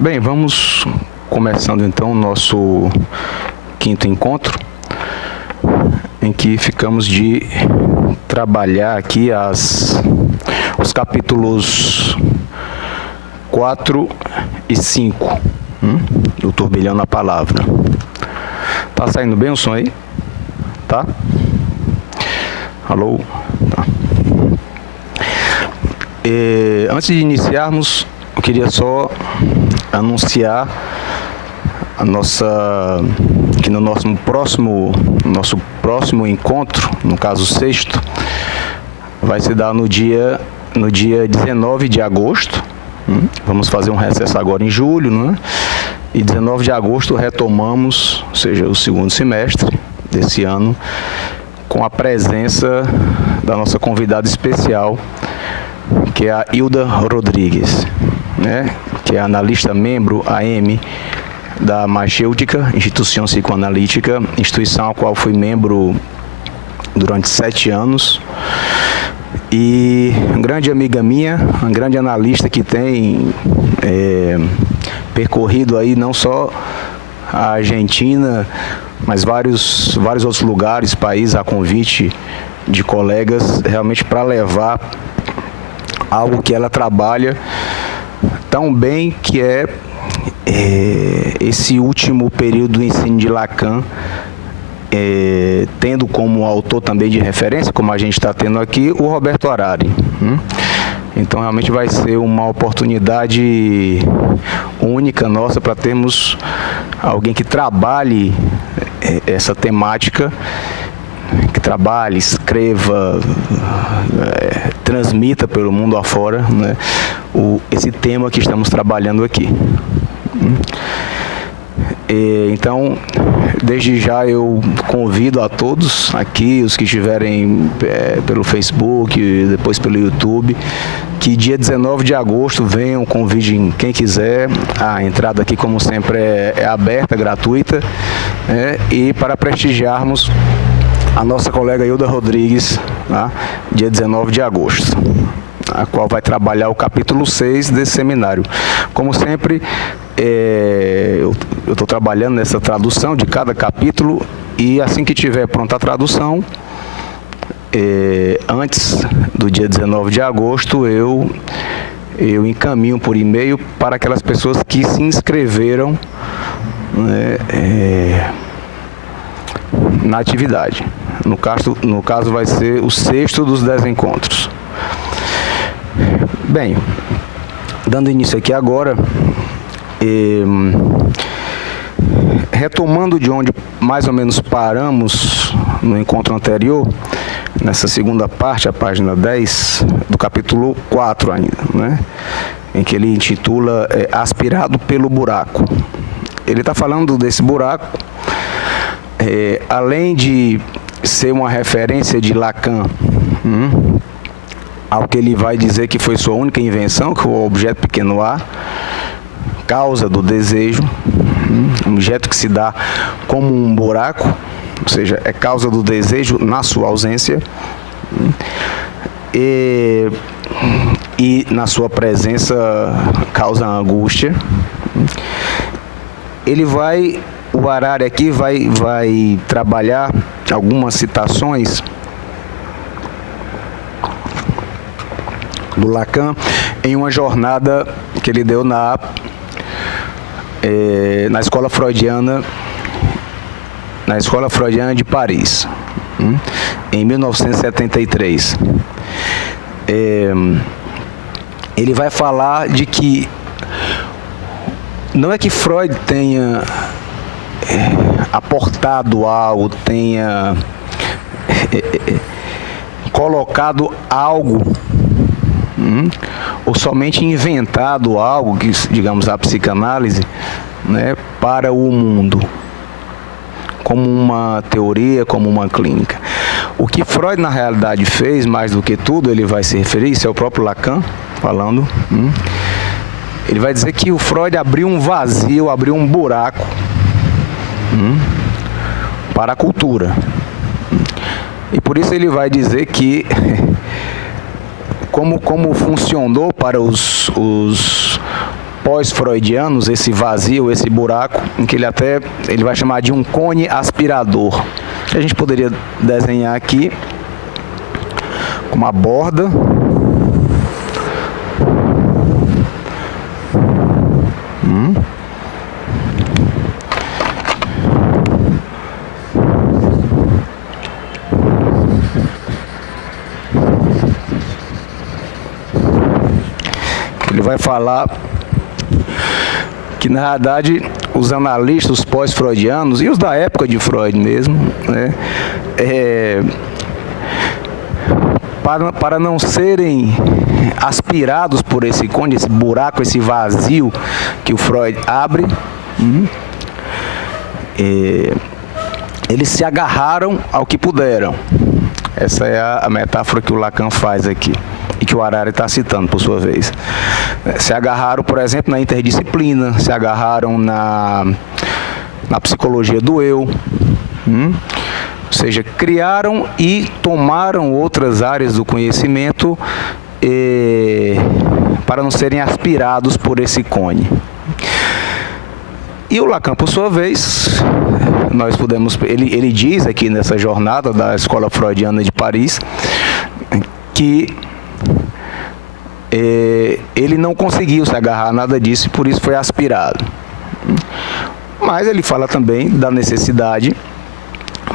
Bem, vamos começando então o nosso quinto encontro, em que ficamos de trabalhar aqui os capítulos 4 e 5 do Turbilhão na Palavra. Tá saindo bem o som aí? Tá? Alô? Tá. Antes de iniciarmos, eu queria só anunciar que no nosso próximo encontro, no caso sexto, vai se dar no dia 19 de agosto. Vamos fazer um recesso agora em julho, né? E 19 de agosto retomamos, ou seja, o segundo semestre desse ano, com a presença da nossa convidada especial, que é a Hilda Rodrigues, né? Que é analista membro AM da Magêutica, Instituição Psicoanalítica, instituição a qual fui membro durante 7 anos. E uma grande amiga minha, uma grande analista que tem percorrido aí não só a Argentina, mas vários outros lugares, países, a convite de colegas, realmente para levar algo que ela trabalha tão bem, que é esse último período do ensino de Lacan, tendo como autor também de referência, como a gente está tendo aqui, o Roberto Harari. Então realmente vai ser uma oportunidade única nossa para termos alguém que trabalhe essa temática, que trabalhe, escreva, transmita pelo mundo afora, né, esse tema que estamos trabalhando aqui. Então, desde já eu convido a todos aqui, os que estiverem pelo Facebook, depois pelo YouTube, que dia 19 de agosto venham, convidem quem quiser. A entrada aqui, como sempre, é aberta, gratuita, né, e para prestigiarmos a nossa colega Hilda Rodrigues, tá? Dia 19 de agosto, a qual vai trabalhar o capítulo 6 desse seminário. Como sempre, eu estou trabalhando nessa tradução de cada capítulo, e assim que tiver pronta a tradução, antes do dia 19 de agosto, eu encaminho por e-mail para aquelas pessoas que se inscreveram, né, na atividade. No caso vai ser o sexto dos 10 encontros. Bem, dando início aqui agora, retomando de onde mais ou menos paramos no encontro anterior, nessa segunda parte, a página 10, do capítulo 4 ainda, né? Em que ele intitula Aspirado pelo Buraco. Ele está falando desse buraco, além de ser uma referência de Lacan, ao que ele vai dizer que foi sua única invenção, que o objeto pequeno a, causa do desejo, um objeto que se dá como um buraco, ou seja, é causa do desejo na sua ausência, e na sua presença causa angústia. O Harari aqui vai trabalhar algumas citações do Lacan em uma jornada que ele deu na escola freudiana de Paris, em 1973. Ele vai falar de que não é que Freud tenha aportado algo, tenha colocado algo, ou somente inventado algo, que, digamos, a psicanálise, né, para o mundo, como uma teoria, como uma clínica. O que Freud, na realidade, fez, mais do que tudo, ele vai se referir, isso é o próprio Lacan falando, ele vai dizer que o Freud abriu um vazio, abriu um buraco para a cultura. E por isso ele vai dizer que como funcionou para os pós-freudianos, esse vazio, esse buraco, em que ele vai chamar de um cone aspirador. A gente poderia desenhar aqui com uma borda. Ele vai falar que, na verdade, os analistas pós-freudianos, e os da época de Freud mesmo, né, para não serem aspirados por esse cone, esse buraco, esse vazio que o Freud abre, eles se agarraram ao que puderam. Essa é a metáfora que o Lacan faz aqui e que o Harari está citando, por sua vez. Se agarraram, por exemplo, na interdisciplina, se agarraram na psicologia do eu, ou seja, criaram e tomaram outras áreas do conhecimento para não serem aspirados por esse cone. E o Lacan, por sua vez, ele diz aqui nessa jornada da Escola Freudiana de Paris que ele não conseguiu se agarrar a nada disso e por isso foi aspirado. Mas ele fala também da necessidade,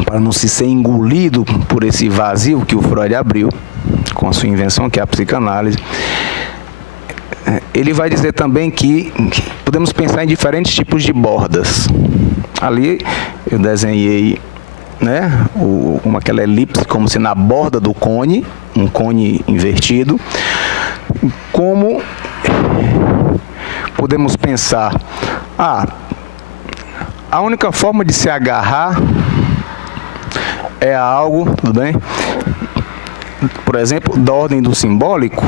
para não se ser engolido por esse vazio que o Freud abriu com a sua invenção, que é a psicanálise. Ele vai dizer também que podemos pensar em diferentes tipos de bordas. Ali eu desenhei, né, aquela elipse, como se na borda do cone, um cone invertido. Como podemos pensar, a única forma de se agarrar é algo, tudo bem? Por exemplo, da ordem do simbólico.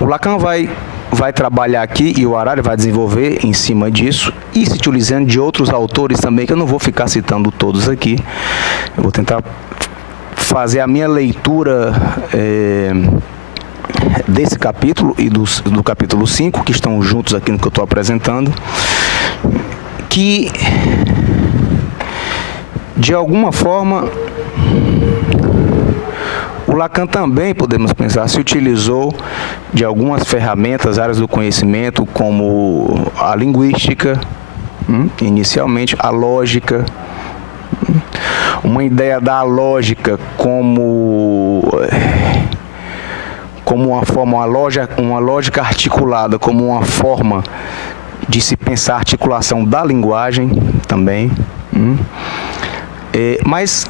O Lacan vai trabalhar aqui, e o Harari vai desenvolver em cima disso, e se utilizando de outros autores também, que eu não vou ficar citando todos aqui. Eu vou tentar fazer a minha leitura desse capítulo e do capítulo 5, que estão juntos aqui no que eu estou apresentando, que, de alguma forma, o Lacan também, podemos pensar, se utilizou de algumas ferramentas, áreas do conhecimento, como a linguística, inicialmente, a lógica, uma ideia da lógica como uma lógica articulada, como uma forma de se pensar a articulação da linguagem também, mas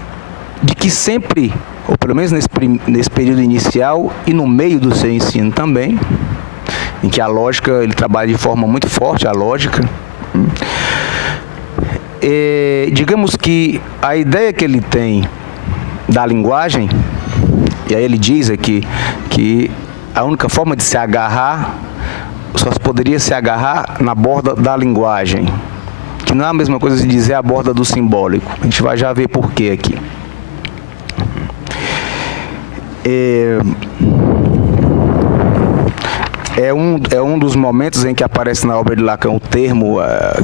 de que sempre, ou pelo menos nesse período inicial e no meio do seu ensino também, em que a lógica, ele trabalha de forma muito forte, a lógica. Digamos que a ideia que ele tem da linguagem, e aí ele diz aqui que a única forma de se agarrar, só se poderia se agarrar na borda da linguagem, que não é a mesma coisa de dizer a borda do simbólico. A gente vai já ver por quê aqui. É um dos momentos em que aparece na obra de Lacan o termo,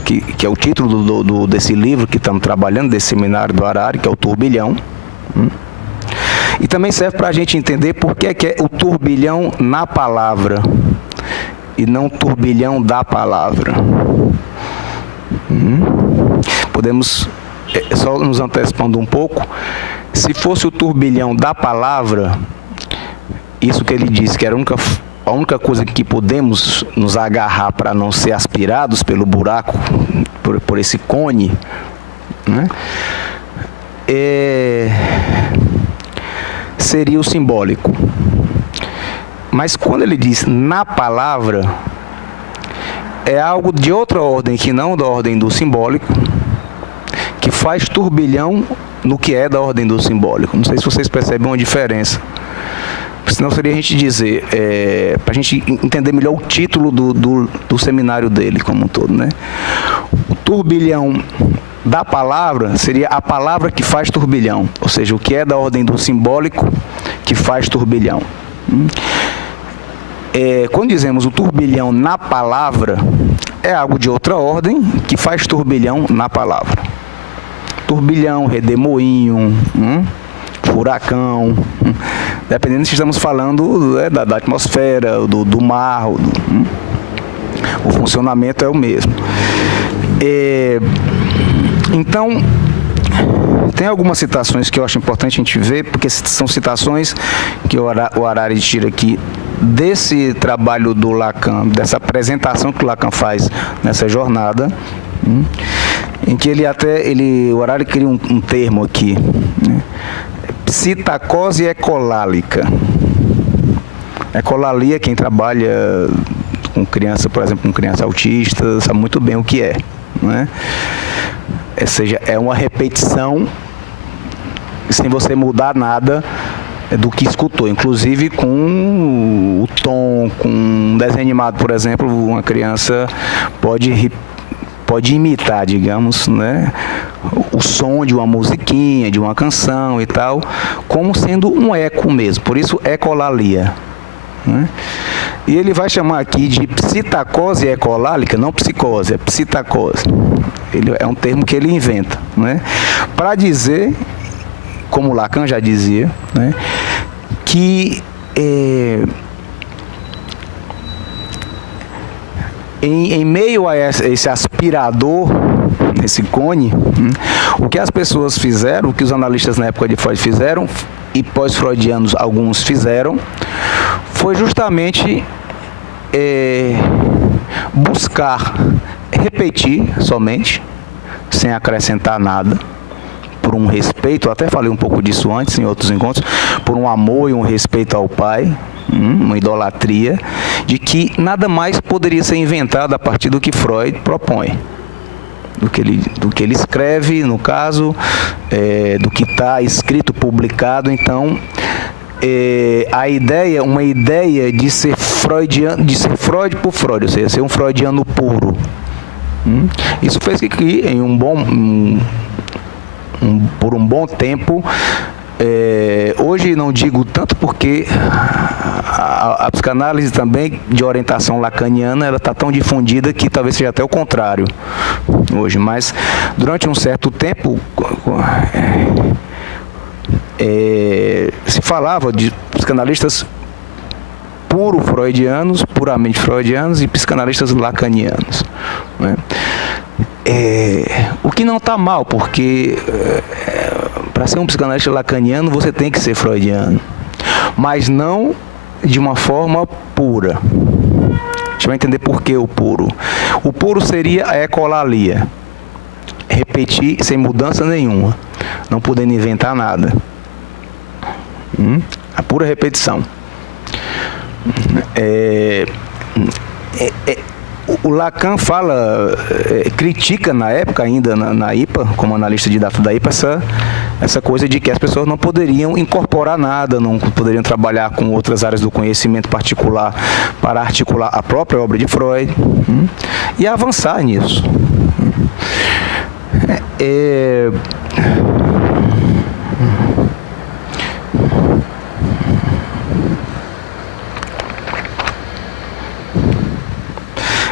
que é o título desse livro que estamos trabalhando, desse seminário do Harari, que é o turbilhão. E também serve para a gente entender por que é o turbilhão na palavra e não turbilhão da palavra. Podemos, só nos antecipando um pouco, se fosse o turbilhão da palavra, isso que ele disse, que era a única coisa que podemos nos agarrar para não ser aspirados pelo buraco, por esse cone, né? Seria o simbólico. Mas quando ele diz na palavra, é algo de outra ordem, que não da ordem do simbólico, que faz turbilhão no que é da ordem do simbólico. Não sei se vocês percebem uma diferença. Senão seria a gente dizer, para a gente entender melhor o título do seminário dele como um todo, né? O turbilhão da palavra seria a palavra que faz turbilhão, ou seja, o que é da ordem do simbólico, que faz turbilhão. Quando dizemos o turbilhão na palavra, é algo de outra ordem que faz turbilhão na palavra. Turbilhão, redemoinho, furacão, dependendo se estamos falando da atmosfera, do mar, o funcionamento é o mesmo. Então, tem algumas citações que eu acho importante a gente ver, porque são citações que o Harari tira aqui desse trabalho do Lacan, dessa apresentação que o Lacan faz nessa jornada, em que o Harari cria um termo aqui, né? Psitacose ecolálica. Ecolalia, quem trabalha com criança, por exemplo, com criança autista, sabe muito bem o que é, né? Ou seja, é uma repetição sem você mudar nada do que escutou, inclusive com o tom, com um desenho animado, por exemplo, uma criança pode imitar, digamos, né, o som de uma musiquinha, de uma canção e tal, como sendo um eco mesmo, por isso ecolalia, né? E ele vai chamar aqui de psitacose ecolálica, não psicose, é psitacose. É um termo que ele inventa, né, para dizer, como Lacan já dizia, né, que em meio a esse aspirador, esse cone, o que as pessoas fizeram, o que os analistas na época de Freud fizeram, e pós-freudianos alguns fizeram, foi justamente buscar repetir somente, sem acrescentar nada, por um respeito, eu até falei um pouco disso antes em outros encontros, por um amor e um respeito ao pai, uma idolatria, de que nada mais poderia ser inventado a partir do que Freud propõe, do que ele escreve, no caso, do que está escrito, publicado. Então, uma ideia de ser freudiano, de ser Freud por Freud, ou seja, ser um freudiano puro. Isso fez que por um bom tempo, hoje não digo tanto porque a psicanálise também de orientação lacaniana, ela está tão difundida que talvez seja até o contrário hoje, mas durante um certo tempo se falava de psicanalistas puramente freudianos e psicanalistas lacanianos, né? O que não está mal, porque para ser um psicanalista lacaniano você tem que ser freudiano, mas não de uma forma pura. A gente vai entender por que o puro. O puro seria a ecolalia, repetir sem mudança nenhuma, não podendo inventar nada, a pura repetição. O Lacan critica na época ainda na IPA, como analista didato da IPA, essa coisa de que as pessoas não poderiam incorporar nada, não poderiam trabalhar com outras áreas do conhecimento particular para articular a própria obra de Freud e avançar nisso. É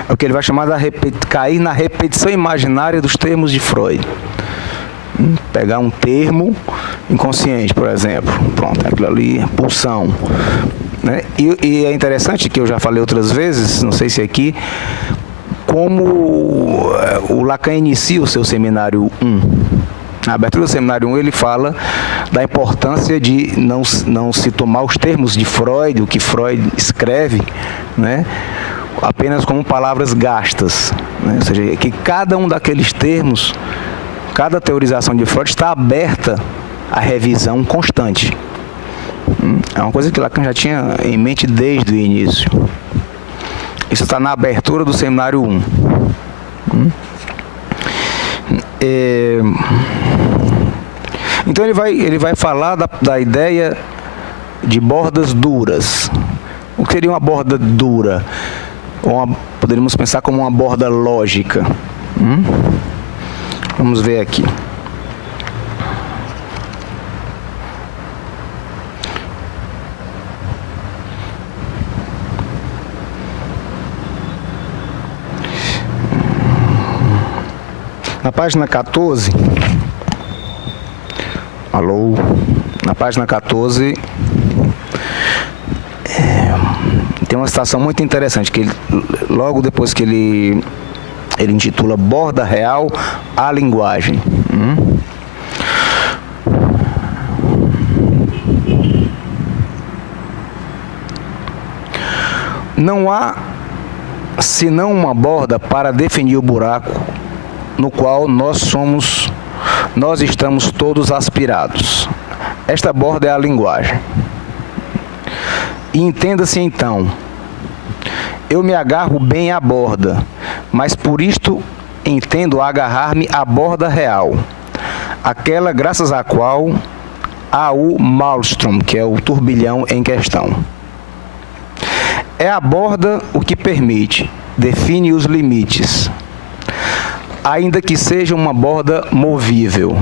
o que ele vai chamar de cair na repetição imaginária dos termos de Freud. Pegar um termo inconsciente, por exemplo, pronto, aquilo ali, pulsão, né? E é interessante que eu já falei outras vezes, não sei se aqui, como o Lacan inicia o seu seminário 1. Na abertura do seminário 1 ele fala da importância de não se tomar os termos de Freud, o que Freud escreve, né, apenas como palavras gastas, né? Ou seja, que cada um daqueles termos, cada teorização de Freud está aberta à revisão constante. É uma coisa que Lacan já tinha em mente desde o início. Isso está na abertura do seminário 1. Então ele vai falar da ideia de bordas duras. O que seria uma borda dura? Poderíamos pensar como uma borda lógica. Vamos ver aqui. Na página 14, alô, na página 14, tem uma citação muito interessante, que logo depois que ele intitula Borda Real à Linguagem. Não há senão uma borda para definir o buraco no qual nós estamos todos aspirados. Esta borda é a linguagem. E entenda-se então, eu me agarro bem à borda, mas por isto entendo agarrar-me à borda real, aquela graças à qual há o maelstrom, que é o turbilhão em questão. É a borda o que permite, define os limites, ainda que seja uma borda movível.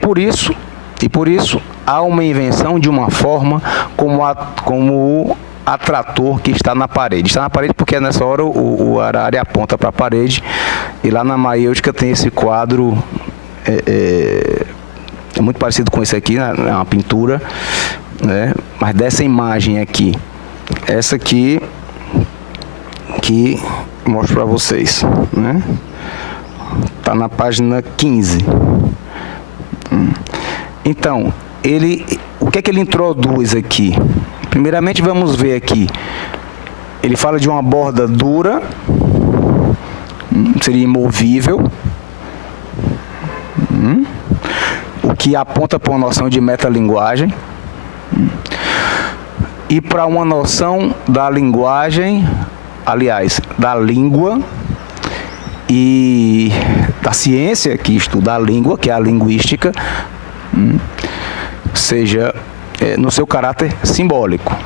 Por isso, há uma invenção de uma forma como o atrator que está na parede. Está na parede porque nessa hora o Harari aponta para a parede, e lá na maiêutica tem esse quadro, é muito parecido com esse aqui, né? É uma pintura, né? Mas dessa imagem aqui, essa aqui que mostro para vocês, né? Tá na página 15. Então, o que é que ele introduz aqui? Primeiramente, vamos ver aqui. Ele fala de uma borda dura, seria imovível, o que aponta para uma noção de metalinguagem, e para uma noção da linguagem, aliás, da língua e da ciência que estuda a língua, que é a linguística, seja no seu caráter simbólico.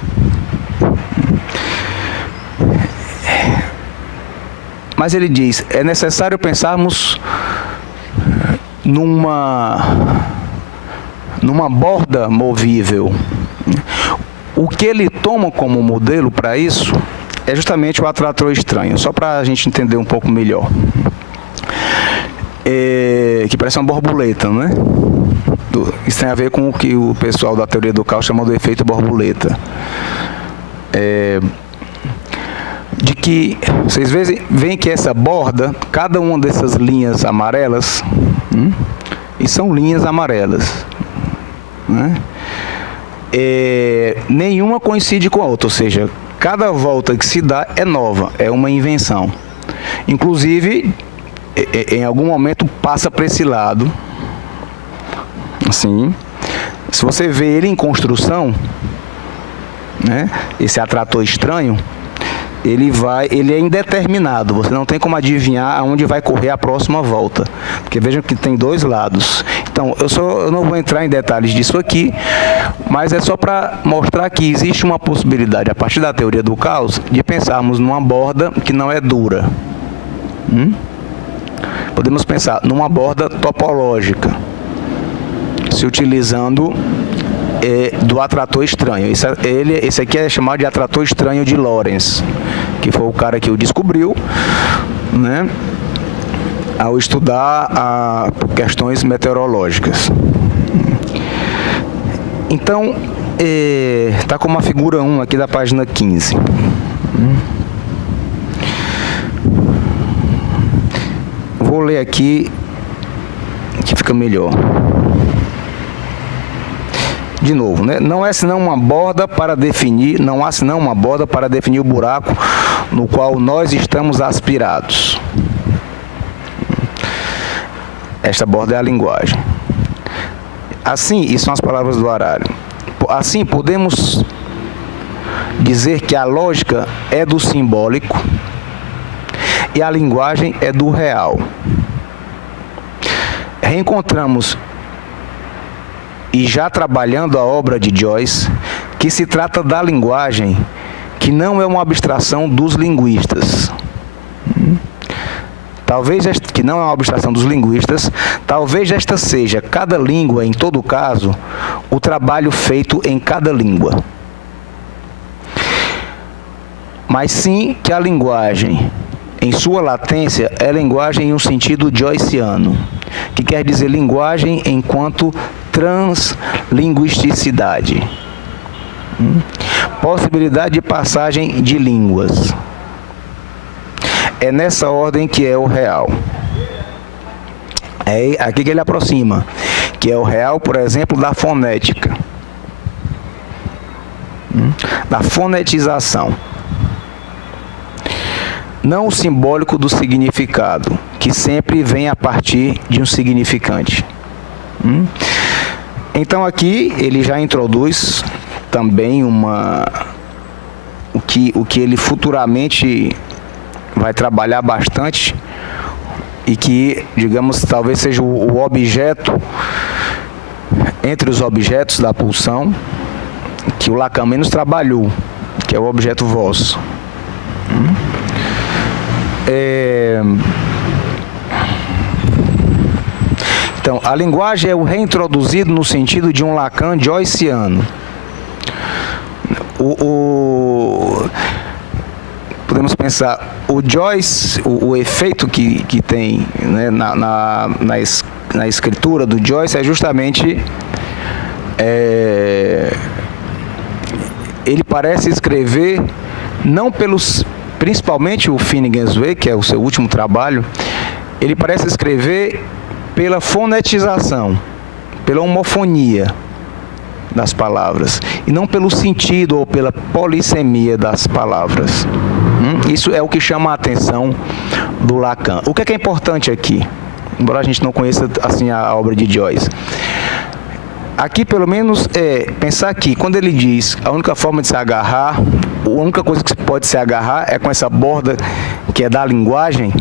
Mas ele diz, é necessário pensarmos numa borda movível. O que ele toma como modelo para isso é justamente o atrator estranho, só para a gente entender um pouco melhor. Que parece uma borboleta, né? Isso tem a ver com o que o pessoal da teoria do caos chama do efeito borboleta. De que vocês veem que essa borda, cada uma dessas linhas amarelas, e são linhas amarelas, né? Nenhuma coincide com a outra, ou seja, cada volta que se dá é nova, é uma invenção. Inclusive, em algum momento passa para esse lado, assim. Se você vê ele em construção, né, esse atrator estranho, ele é indeterminado, você não tem como adivinhar aonde vai correr a próxima volta, porque vejam que tem dois lados. Então, eu não vou entrar em detalhes disso aqui, mas é só para mostrar que existe uma possibilidade, a partir da teoria do caos, de pensarmos numa borda que não é dura. Podemos pensar numa borda topológica, se utilizando do atrator estranho. Esse aqui é chamado de atrator estranho de Lorentz, que foi o cara que o descobriu, né, ao estudar questões meteorológicas. Então, está como a figura 1 aqui da página 15. Vou ler aqui, que fica melhor. De novo, né? Não há senão uma borda para definir o buraco no qual nós estamos aspirados. Esta borda é a linguagem. Assim, e são as palavras do Harari. Assim, podemos dizer que a lógica é do simbólico e a linguagem é do real. Reencontramos, e já trabalhando a obra de Joyce, que se trata da linguagem, que não é uma abstração dos linguistas. Talvez esta seja, cada língua, em todo caso, o trabalho feito em cada língua. Mas sim que a linguagem em sua latência, é linguagem em um sentido joyciano, que quer dizer linguagem enquanto translinguisticidade. Possibilidade de passagem de línguas. É nessa ordem que é o real. É aqui que ele aproxima, que é o real, por exemplo, da fonética, da fonetização. Não o simbólico do significado, que sempre vem a partir de um significante. Então aqui ele já introduz também o que ele futuramente vai trabalhar bastante e que, digamos, talvez seja o objeto, entre os objetos da pulsão, que o Lacan menos trabalhou, que é o objeto vosso. Então, a linguagem é o reintroduzido no sentido de um Lacan joyciano. Podemos pensar, o Joyce, o efeito que tem, né, na escritura do Joyce é justamente, ele parece escrever, não pelos, principalmente o Finnegan's Wake, que é o seu último trabalho, ele parece escrever pela fonetização, pela homofonia das palavras, e não pelo sentido ou pela polissemia das palavras. Isso é o que chama a atenção do Lacan. O que é importante aqui, embora a gente não conheça assim a obra de Joyce, aqui pelo menos pensar que quando ele diz a única forma de se agarrar, a única coisa que pode se agarrar é com essa borda que é da linguagem,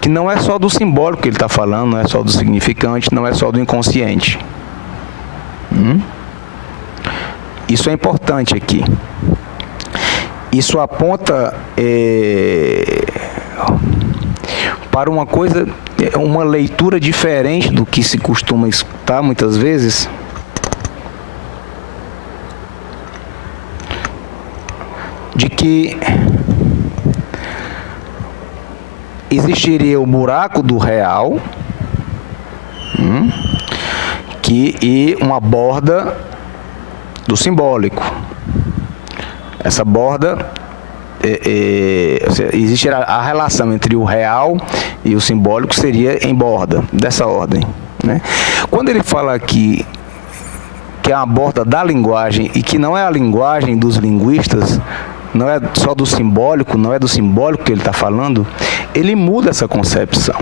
que não é só do simbólico que ele está falando, não é só do significante, não é só do inconsciente. Isso é importante aqui. Isso aponta para uma coisa, uma leitura diferente do que se costuma escutar muitas vezes, de que existiria o buraco do real, e uma borda do simbólico. Essa borda, existe a relação entre o real e o simbólico, seria em borda, dessa ordem, né? Quando ele fala aqui que é uma borda da linguagem e que não é a linguagem dos linguistas, não é só do simbólico, não é do simbólico que ele está falando, ele muda essa concepção.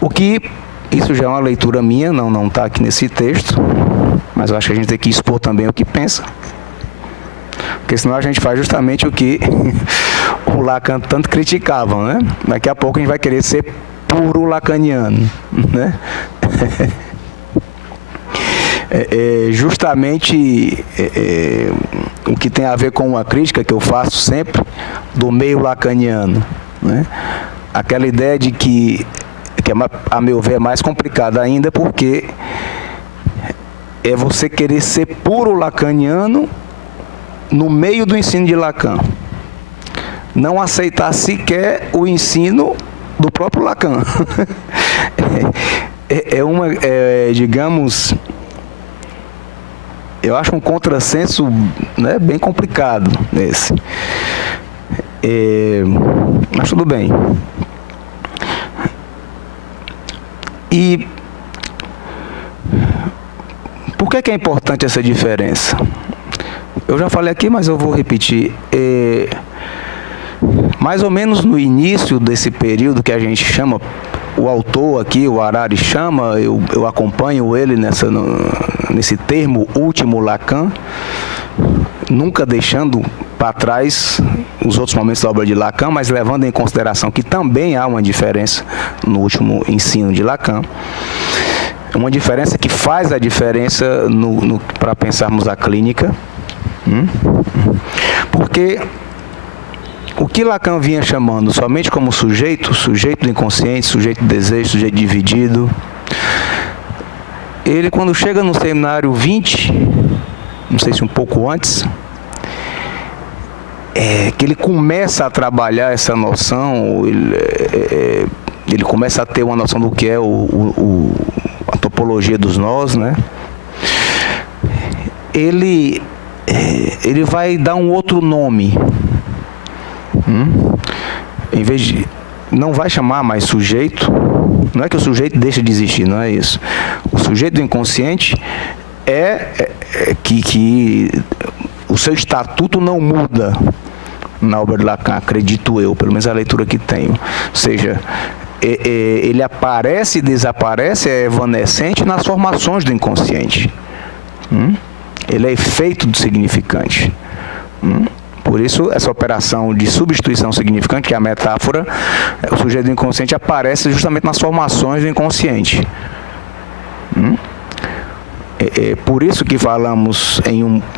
O que, isso já é uma leitura minha, não está aqui nesse texto, mas eu acho que a gente tem que expor também o que pensa, porque senão a gente faz justamente o que o Lacan tanto criticava, né? Daqui a pouco a gente vai querer ser puro lacaniano, né? Justamente o que tem a ver com uma crítica que eu faço sempre do meio lacaniano, né? Aquela ideia de que a meu ver é mais complicada ainda, porque é você querer ser puro lacaniano no meio do ensino de Lacan, não aceitar sequer o ensino do próprio Lacan. Digamos, eu acho um contrassenso, né, bem complicado nesse. Mas tudo bem. E por que é importante essa diferença? Eu já falei aqui, mas eu vou repetir. Mais ou menos no início desse período que a gente chama, o autor aqui, o Harari, chama, eu acompanho ele nesse termo último Lacan, nunca deixando para trás os outros momentos da obra de Lacan, mas levando em consideração que também há uma diferença no último ensino de Lacan. Uma diferença que faz a diferença para pensarmos a clínica. Porque o que Lacan vinha chamando somente como sujeito do inconsciente, sujeito do desejo, sujeito dividido, ele, quando chega no seminário 20, não sei se um pouco antes, que ele começa a trabalhar essa noção, ele começa a ter uma noção do que é a topologia dos nós, né? Ele vai dar um outro nome. Em vez de... Não vai chamar mais sujeito. Não é que o sujeito deixa de existir, não é isso. O sujeito do inconsciente que o seu estatuto não muda na obra de Lacan, acredito eu, pelo menos a leitura que tenho. Ou seja, ele aparece e desaparece, é evanescente nas formações do inconsciente. Ele é efeito do significante. Por isso, essa operação de substituição significante, que é a metáfora, o sujeito do inconsciente aparece justamente nas formações do inconsciente. Por isso que falamos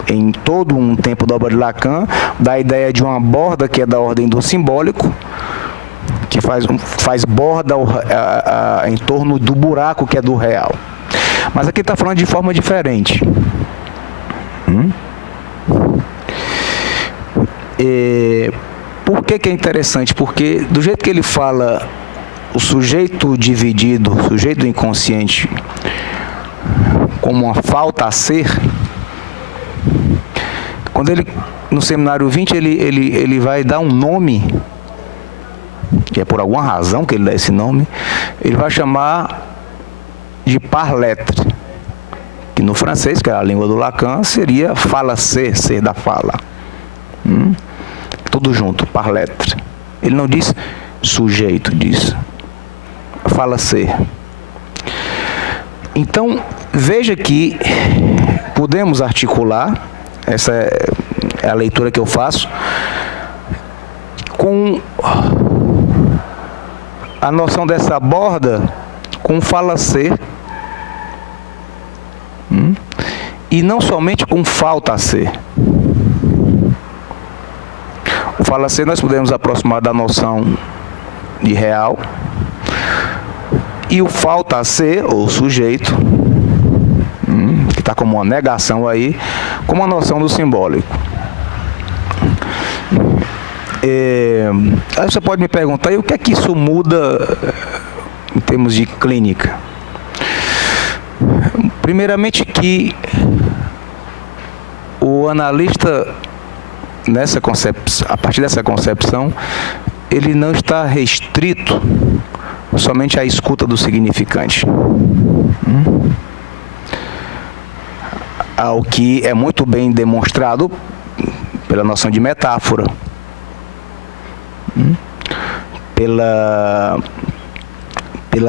em todo um tempo da obra de Lacan, da ideia de uma borda que é da ordem do simbólico, que faz borda em torno do buraco que é do real. Mas aqui está falando de forma diferente. Por que é interessante? Porque do jeito que ele fala o sujeito dividido, o sujeito inconsciente, como uma falta a ser, quando ele, no seminário 20, ele vai dar um nome, que é por alguma razão que ele dá esse nome, ele vai chamar de par lettre, que no francês, que é a língua do Lacan, seria fala-ser, ser da fala. Tudo junto, par lettre. Ele não diz sujeito, diz fala-ser. Então, veja que podemos articular, essa é a leitura que eu faço, com a noção dessa borda com fala-ser, e não somente com falta-ser. O fala-ser nós podemos aproximar da noção de real, e o falta-ser, ou sujeito, que está como uma negação aí, como a noção do simbólico. Aí você pode me perguntar, e o que é que isso muda em termos de clínica? Primeiramente que o analista, a partir dessa concepção, ele não está restrito somente à escuta do significante, ao que é muito bem demonstrado pela noção de metáfora, pela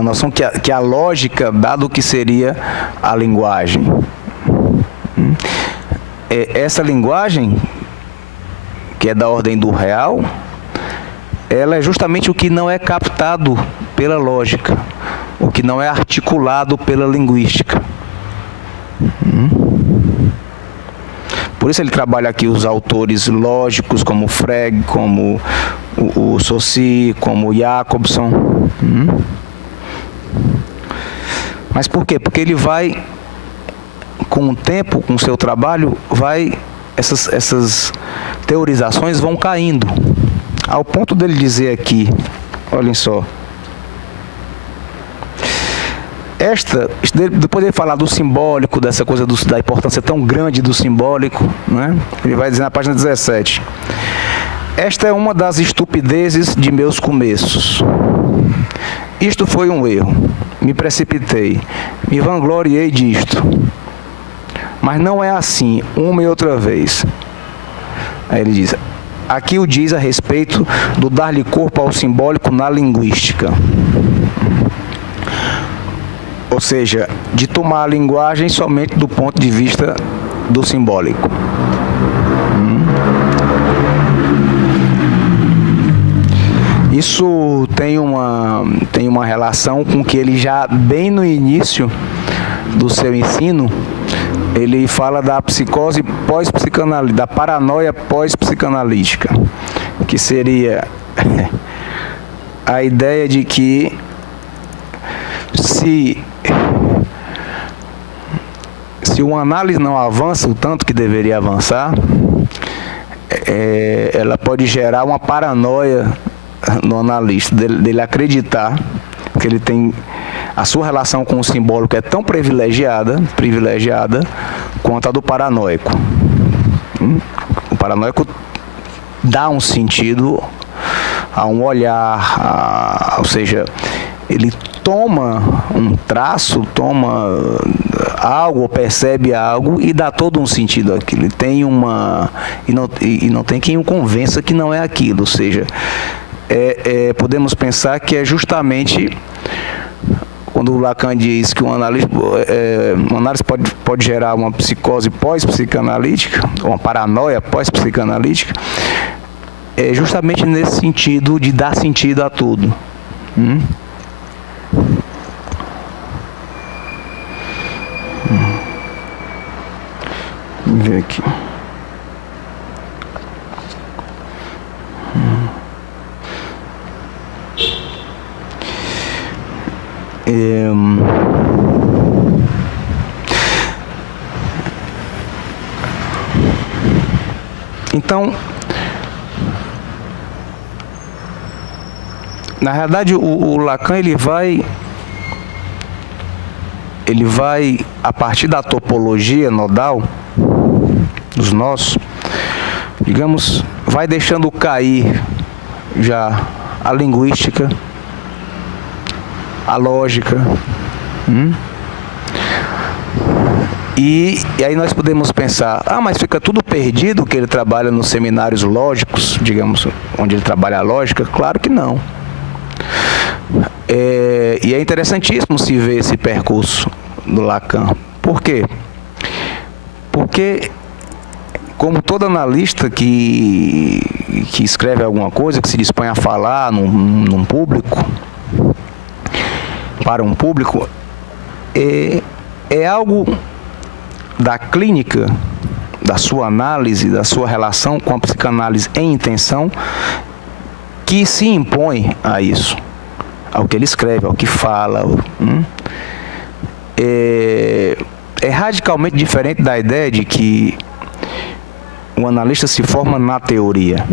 noção que a lógica, dado o que seria a linguagem, essa linguagem, que é da ordem do real, ela é justamente o que não é captado pela lógica, o que não é articulado pela linguística. Por isso ele trabalha aqui os autores lógicos, como Frege, como o Saussure, como o Jacobson. Mas por quê? Porque ele vai, com o tempo, com o seu trabalho, essas teorizações vão caindo, ao ponto dele dizer aqui, olhem só, depois de falar do simbólico, dessa coisa da importância tão grande do simbólico, né? Ele vai dizer na página 17, esta é uma das estupidezes de meus começos. Isto foi um erro, me precipitei, me vangloriei disto, mas não é assim, uma e outra vez. Aí ele diz, aqui o diz a respeito do dar-lhe corpo ao simbólico na linguística. Ou seja, de tomar a linguagem somente do ponto de vista do simbólico. Isso tem uma relação com que ele já, bem no início do seu ensino, ele fala da psicose pós-psicanalítica, da paranoia pós-psicanalítica, que seria a ideia de que se uma análise não avança o tanto que deveria avançar, ela pode gerar uma paranoia no analista, dele acreditar que ele tem a sua relação com o simbólico é tão privilegiada quanto a do paranoico. O paranoico dá um sentido a um olhar, ou seja, ele toma um traço, toma algo, ou percebe algo e dá todo um sentido àquilo. Ele tem uma... E não tem quem o convença que não é aquilo, ou seja, podemos pensar que é justamente quando o Lacan diz que uma análise pode gerar uma psicose pós-psicanalítica, uma paranoia pós-psicanalítica, é justamente nesse sentido de dar sentido a tudo. Vamos ver aqui. Então, na realidade, o Lacan ele vai a partir da topologia nodal dos nós, digamos, vai deixando cair já a linguística, a lógica, e aí nós podemos pensar, mas fica tudo perdido que ele trabalha nos seminários lógicos, digamos, onde ele trabalha a lógica? Claro que não. E é interessantíssimo se ver esse percurso do Lacan. Por quê? Porque, como todo analista que escreve alguma coisa, que se dispõe a falar num público, para um público, é algo da clínica, da sua análise, da sua relação com a psicanálise em intenção, que se impõe a isso, ao que ele escreve, ao que fala. É radicalmente diferente da ideia de que o analista se forma na teoria.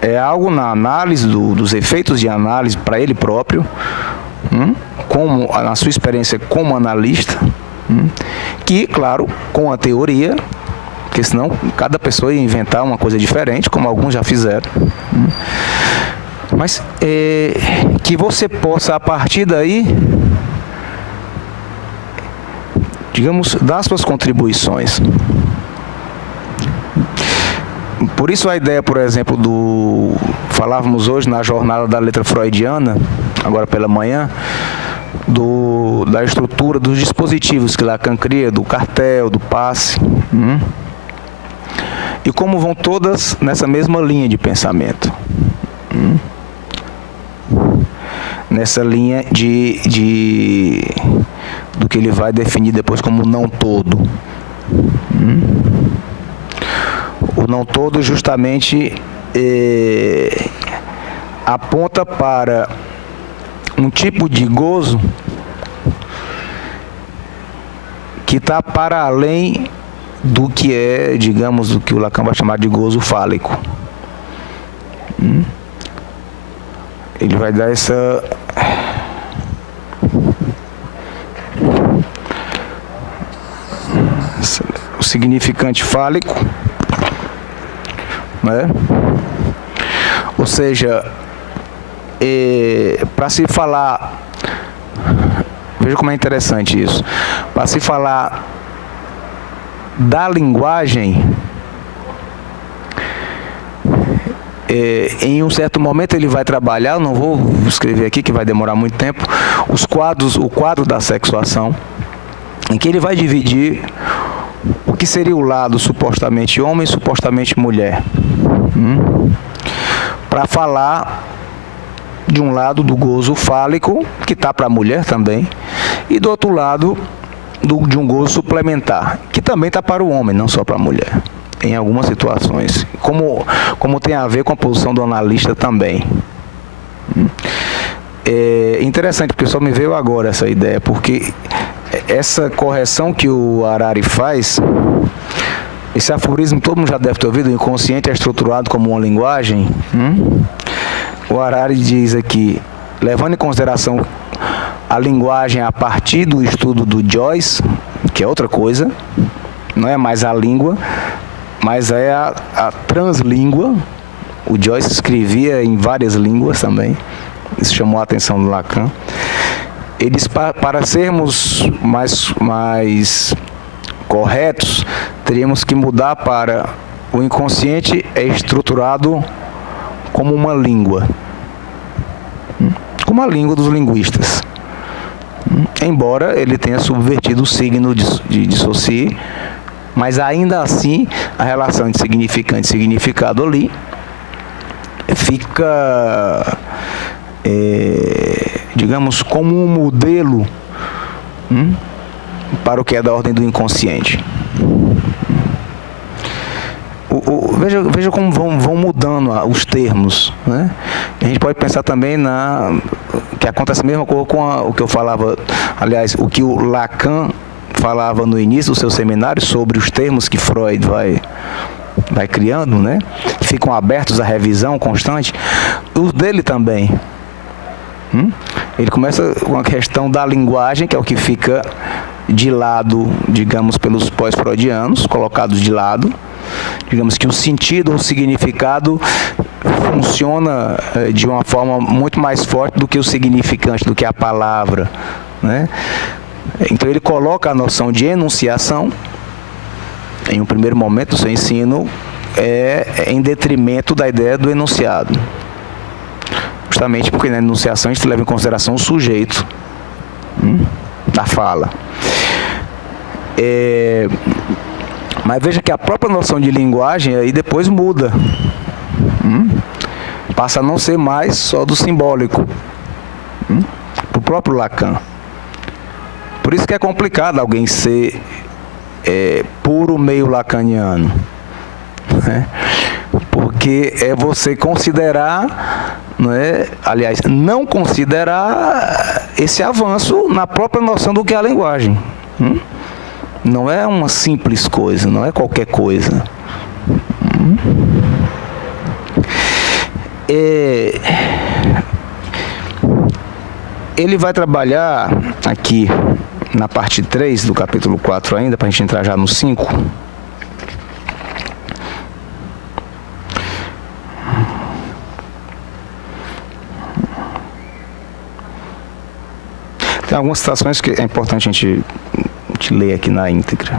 É algo na análise dos efeitos de análise para ele próprio, como na sua experiência como analista, que, claro, com a teoria, porque senão cada pessoa ia inventar uma coisa diferente, como alguns já fizeram. Mas que você possa, a partir daí, digamos, dar suas contribuições. Por isso a ideia, por exemplo, falávamos hoje na jornada da letra freudiana, agora pela manhã, da estrutura dos dispositivos que Lacan cria, do cartel, do passe, e como vão todas nessa mesma linha de pensamento, nessa linha do que ele vai definir depois como não todo. O não todo justamente aponta para um tipo de gozo que está para além do que é, digamos, do que o Lacan vai chamar de gozo fálico. Ele vai dar o significante fálico, né? Ou seja, para se falar, veja como é interessante isso, para se falar da linguagem, em um certo momento ele vai trabalhar, eu não vou escrever aqui que vai demorar muito tempo, o quadro da sexuação, em que ele vai dividir o que seria o lado supostamente homem e supostamente mulher, para falar de um lado do gozo fálico, que está para a mulher também, e do outro lado de um gozo suplementar, que também está para o homem, não só para a mulher, em algumas situações, como tem a ver com a posição do analista também. É interessante, porque só me veio agora essa ideia, porque essa correção que o Harari faz Esse aforismo todo mundo já deve ter ouvido, o inconsciente é estruturado como uma linguagem. O Harari diz aqui, levando em consideração a linguagem a partir do estudo do Joyce, que é outra coisa, não é mais a língua, mas é a translíngua. O Joyce escrevia em várias línguas também, isso chamou a atenção do Lacan. Eles, para sermos mais corretos, teríamos que mudar para o inconsciente é estruturado como uma língua, como a língua dos linguistas. Embora ele tenha subvertido o signo de Saussure, mas ainda assim a relação de significante e significado ali fica, digamos, como um modelo para o que é da ordem do inconsciente. Veja como vão mudando os termos, né? A gente pode pensar também que acontece a mesma coisa com o que eu falava, aliás, o que o Lacan falava no início do seu seminário sobre os termos que Freud vai criando, né? Ficam abertos à revisão constante. Os dele também. Ele começa com a questão da linguagem, que é o que fica de lado, digamos, pelos pós-freudianos, colocados de lado. Digamos que o sentido ou o significado funciona de uma forma muito mais forte do que o significante, do que a palavra, né? Então ele coloca a noção de enunciação, em um primeiro momento do seu ensino, em detrimento da ideia do enunciado. Justamente porque na enunciação a gente leva em consideração o sujeito da fala. Mas veja que a própria noção de linguagem aí depois muda. Passa a não ser mais só do simbólico. Para o próprio Lacan. Por isso que é complicado alguém ser puro meio lacaniano. Né? Porque é você considerar, aliás, não considerar esse avanço na própria noção do que é a linguagem. Não é uma simples coisa, não é qualquer coisa. Ele vai trabalhar aqui na parte 3 do capítulo 4 ainda, para a gente entrar já no 5. Tem algumas citações que é importante a gente ler aqui na íntegra.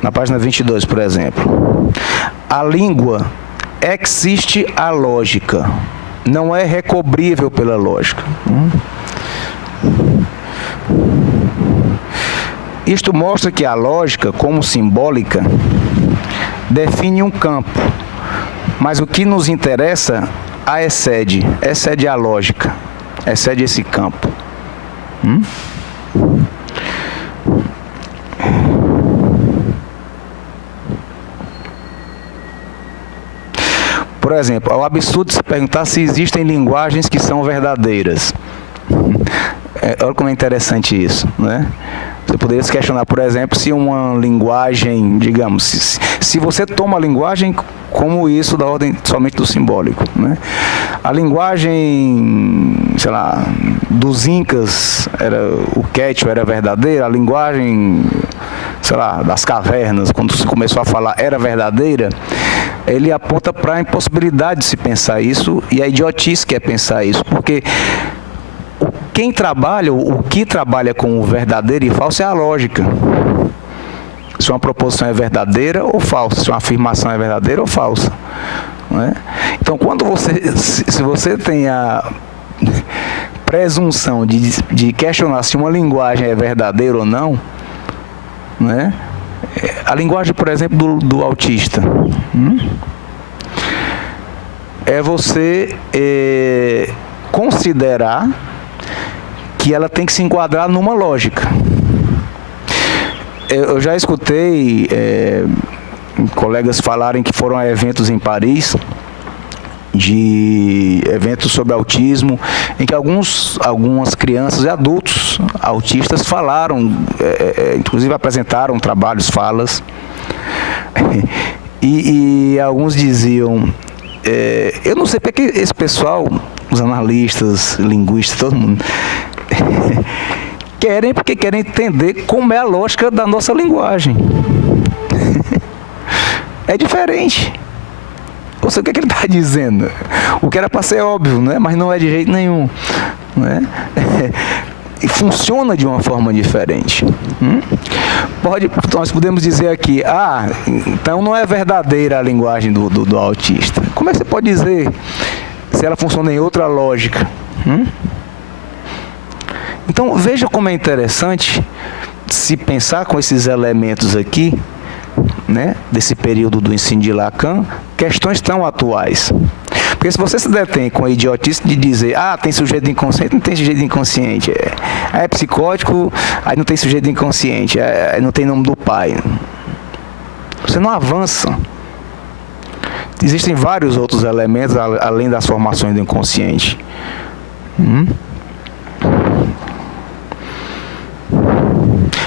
Na página 22, por exemplo. A língua existe a lógica, não é recobrível pela lógica. Isto mostra que a lógica, como simbólica, define um campo, mas o que nos interessa a excede a lógica, excede esse campo. Por exemplo, é um absurdo se perguntar se existem linguagens que são verdadeiras. Olha como é interessante isso, né? Você poderia se questionar, por exemplo, se uma linguagem, digamos, se você toma a linguagem como isso da ordem somente do simbólico, né? A linguagem, sei lá, dos incas, o quechua era verdadeira, a linguagem, sei lá, das cavernas, quando se começou a falar, era verdadeira. Ele aponta para a impossibilidade de se pensar isso e a idiotice que é pensar isso, porque o que trabalha com o verdadeiro e falso é a lógica. Se uma proposição é verdadeira ou falsa, se uma afirmação é verdadeira ou falsa. Não é? Então, se você tem a presunção de questionar se uma linguagem é verdadeira ou não, né? A linguagem, por exemplo, do autista, é você considerar que ela tem que se enquadrar numa lógica. Eu já escutei colegas falarem que foram a eventos em Paris, de eventos sobre autismo, em que algumas crianças e adultos autistas falaram, inclusive apresentaram trabalhos, falas, E alguns diziam, eu não sei porque esse pessoal, os analistas, linguistas, todo mundo, porque querem entender como é a lógica da nossa linguagem. É diferente. Ou seja, o que ele está dizendo? O que era para ser óbvio, né? Mas não é de jeito nenhum. Né? E funciona de uma forma diferente. Nós podemos dizer aqui, então não é verdadeira a linguagem do autista. Como é que você pode dizer se ela funciona em outra lógica? Então veja como é interessante se pensar com esses elementos aqui, né, desse período do ensino de Lacan, questões tão atuais. Porque se você se detém com a idiotice de dizer, tem sujeito inconsciente, não tem sujeito inconsciente, é psicótico, aí não tem sujeito inconsciente, não tem nome do pai. Você não avança. Existem vários outros elementos além das formações do inconsciente.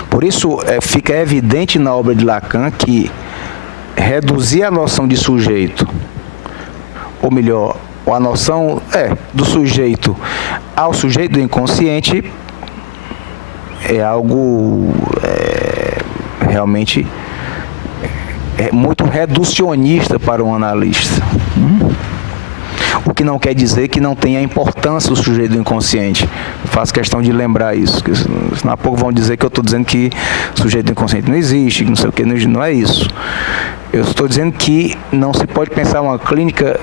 Por isso, fica evidente na obra de Lacan que reduzir a noção de sujeito, ou melhor, a noção do sujeito ao sujeito do inconsciente é algo realmente muito reducionista para um analista. O que não quer dizer que não tenha importância o sujeito do inconsciente. Faço questão de lembrar isso. Senão a pouco vão dizer que eu estou dizendo que o sujeito do inconsciente não existe, que não sei o que, não é isso. Eu estou dizendo que não se pode pensar uma clínica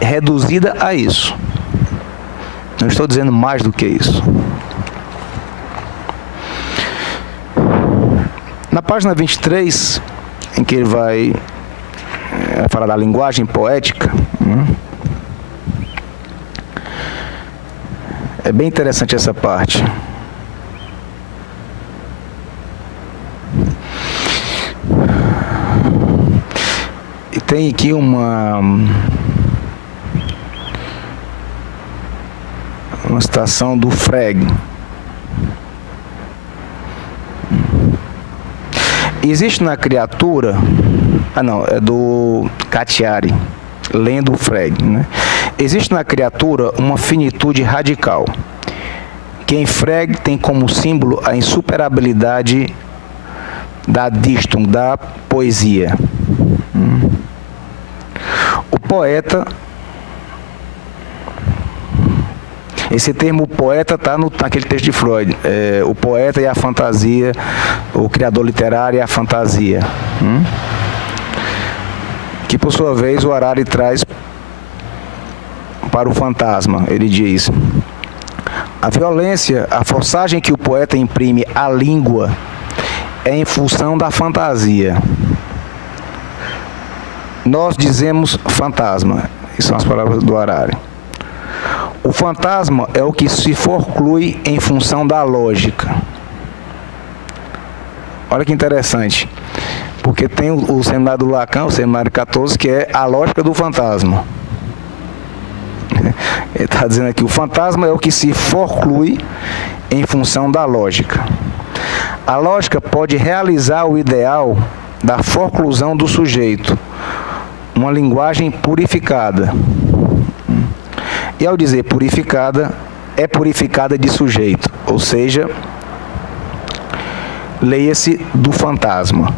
reduzida a isso. Não estou dizendo mais do que isso. Na página 23, em que ele vai falar da linguagem poética, é bem interessante essa parte. E tem aqui uma citação do Frege. Existe na criatura, é do Cacciari, lendo o Frege, né? Existe na criatura uma finitude radical, que em Frege tem como símbolo a insuperabilidade da díston, da poesia. O poeta, esse termo poeta está naquele texto de Freud, o poeta e a fantasia, o criador literário e a fantasia, que por sua vez o Harari traz para o fantasma. Ele diz: a violência, a forçagem que o poeta imprime à língua é em função da fantasia. Nós dizemos fantasma, essas são as palavras do Harari. O fantasma é o que se forclui em função da lógica. Olha que interessante, porque tem o seminário do Lacan, o seminário 14, que é a lógica do fantasma. Ele está dizendo aqui, o fantasma é o que se forclui em função da lógica. A lógica pode realizar o ideal da forclusão do sujeito, uma linguagem purificada. E ao dizer purificada, é purificada de sujeito, ou seja, leia-se do fantasma.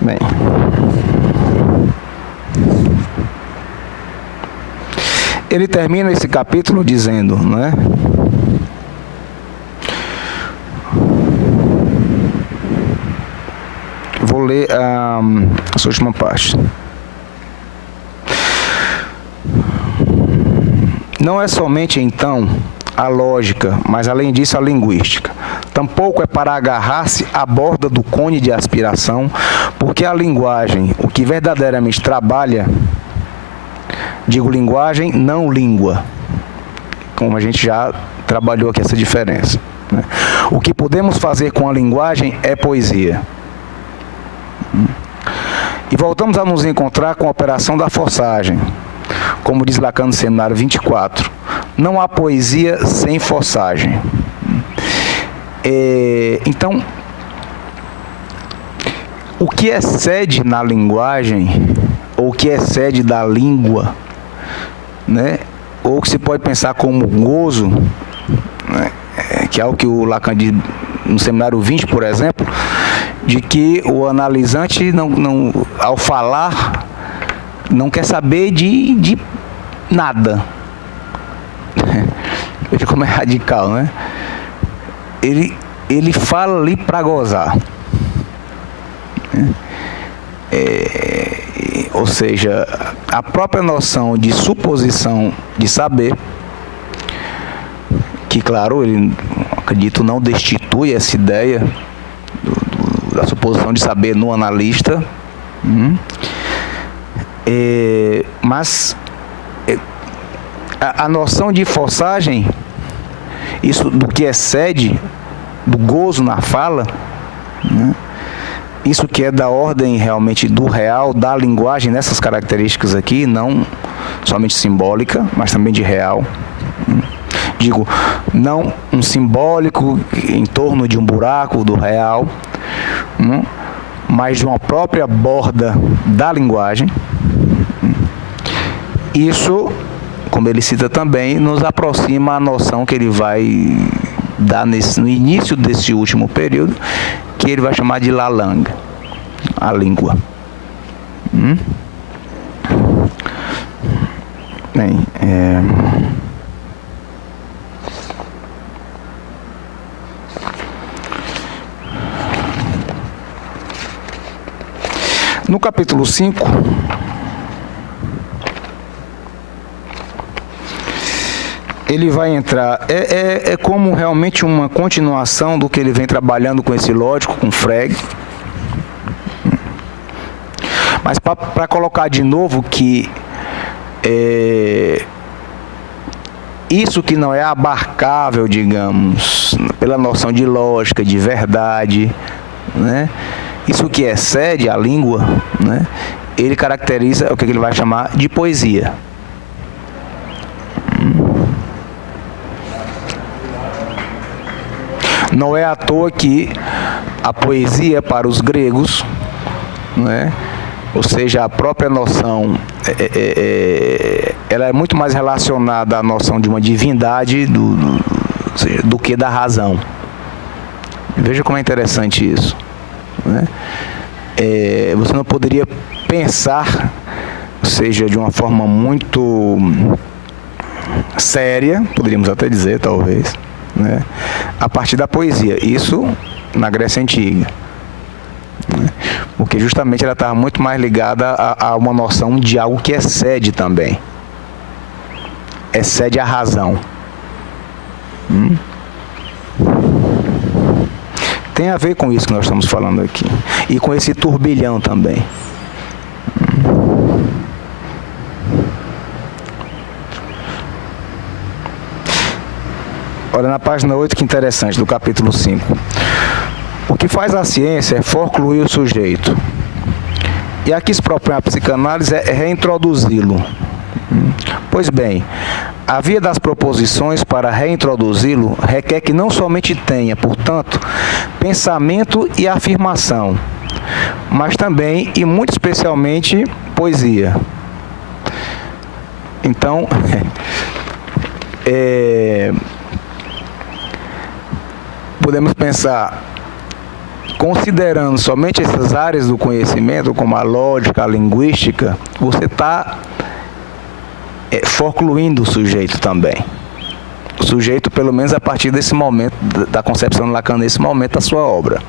Bem, ele termina esse capítulo dizendo, né? Vou ler essa última parte. Não é somente, então, a lógica, mas além disso a linguística. Tampouco é para agarrar-se à borda do cone de aspiração, porque a linguagem, o que verdadeiramente trabalha, digo linguagem, não língua, como a gente já trabalhou aqui essa diferença, né? O que podemos fazer com a linguagem é poesia. E voltamos a nos encontrar com a operação da forçagem. Como diz Lacan no Seminário 24, não há poesia sem forçagem. Então, o que excede na linguagem, ou o que excede da língua, né, ou que se pode pensar como gozo, né, que é o que o Lacan diz no Seminário 20, por exemplo, de que o analisante, ao falar, não quer saber de nada. Veja como é radical, né? Ele fala ali para gozar. Ou seja, a própria noção de suposição de saber, que claro, ele, acredito, não destitui essa ideia da suposição de saber no analista, mas a noção de forçagem, isso do que excede, do gozo na fala, né? Isso que é da ordem realmente do real, da linguagem, nessas características aqui, não somente simbólica, mas também de real. Digo, não um simbólico em torno de um buraco do real, mas de uma própria borda da linguagem. Isso, como ele cita também, nos aproxima a noção que ele vai dar no início desse último período, que ele vai chamar de la langue, a língua. Bem, no capítulo 5, ele vai entrar, é como realmente uma continuação do que ele vem trabalhando com esse lógico, com Frege. Mas para colocar de novo que isso que não é abarcável, digamos, pela noção de lógica, de verdade, né? Isso que excede a língua, né? Ele caracteriza o que ele vai chamar de poesia. Não é à toa que a poesia para os gregos, né, ou seja, a própria noção, ela é muito mais relacionada à noção de uma divindade do que da razão. Veja como é interessante isso, né? Você não poderia pensar, ou seja, de uma forma muito séria, poderíamos até dizer, talvez, né, a partir da poesia. Isso na Grécia Antiga, né, porque justamente ela estava muito mais ligada a uma noção de algo que excede também. Excede a razão. Tem a ver com isso que nós estamos falando aqui. E com esse turbilhão também. Olha na página 8, que interessante, do capítulo 5. O que faz a ciência é forcluir o sujeito. E aqui se propõe a psicanálise é reintroduzi-lo. Pois bem, a via das proposições para reintroduzi-lo requer que não somente tenha, portanto, pensamento e afirmação, mas também, e muito especialmente, poesia. Então, podemos pensar, considerando somente essas áreas do conhecimento, como a lógica, a linguística, você está forcluindo o sujeito também. O sujeito, pelo menos a partir desse momento, da concepção de Lacan, nesse momento da sua obra.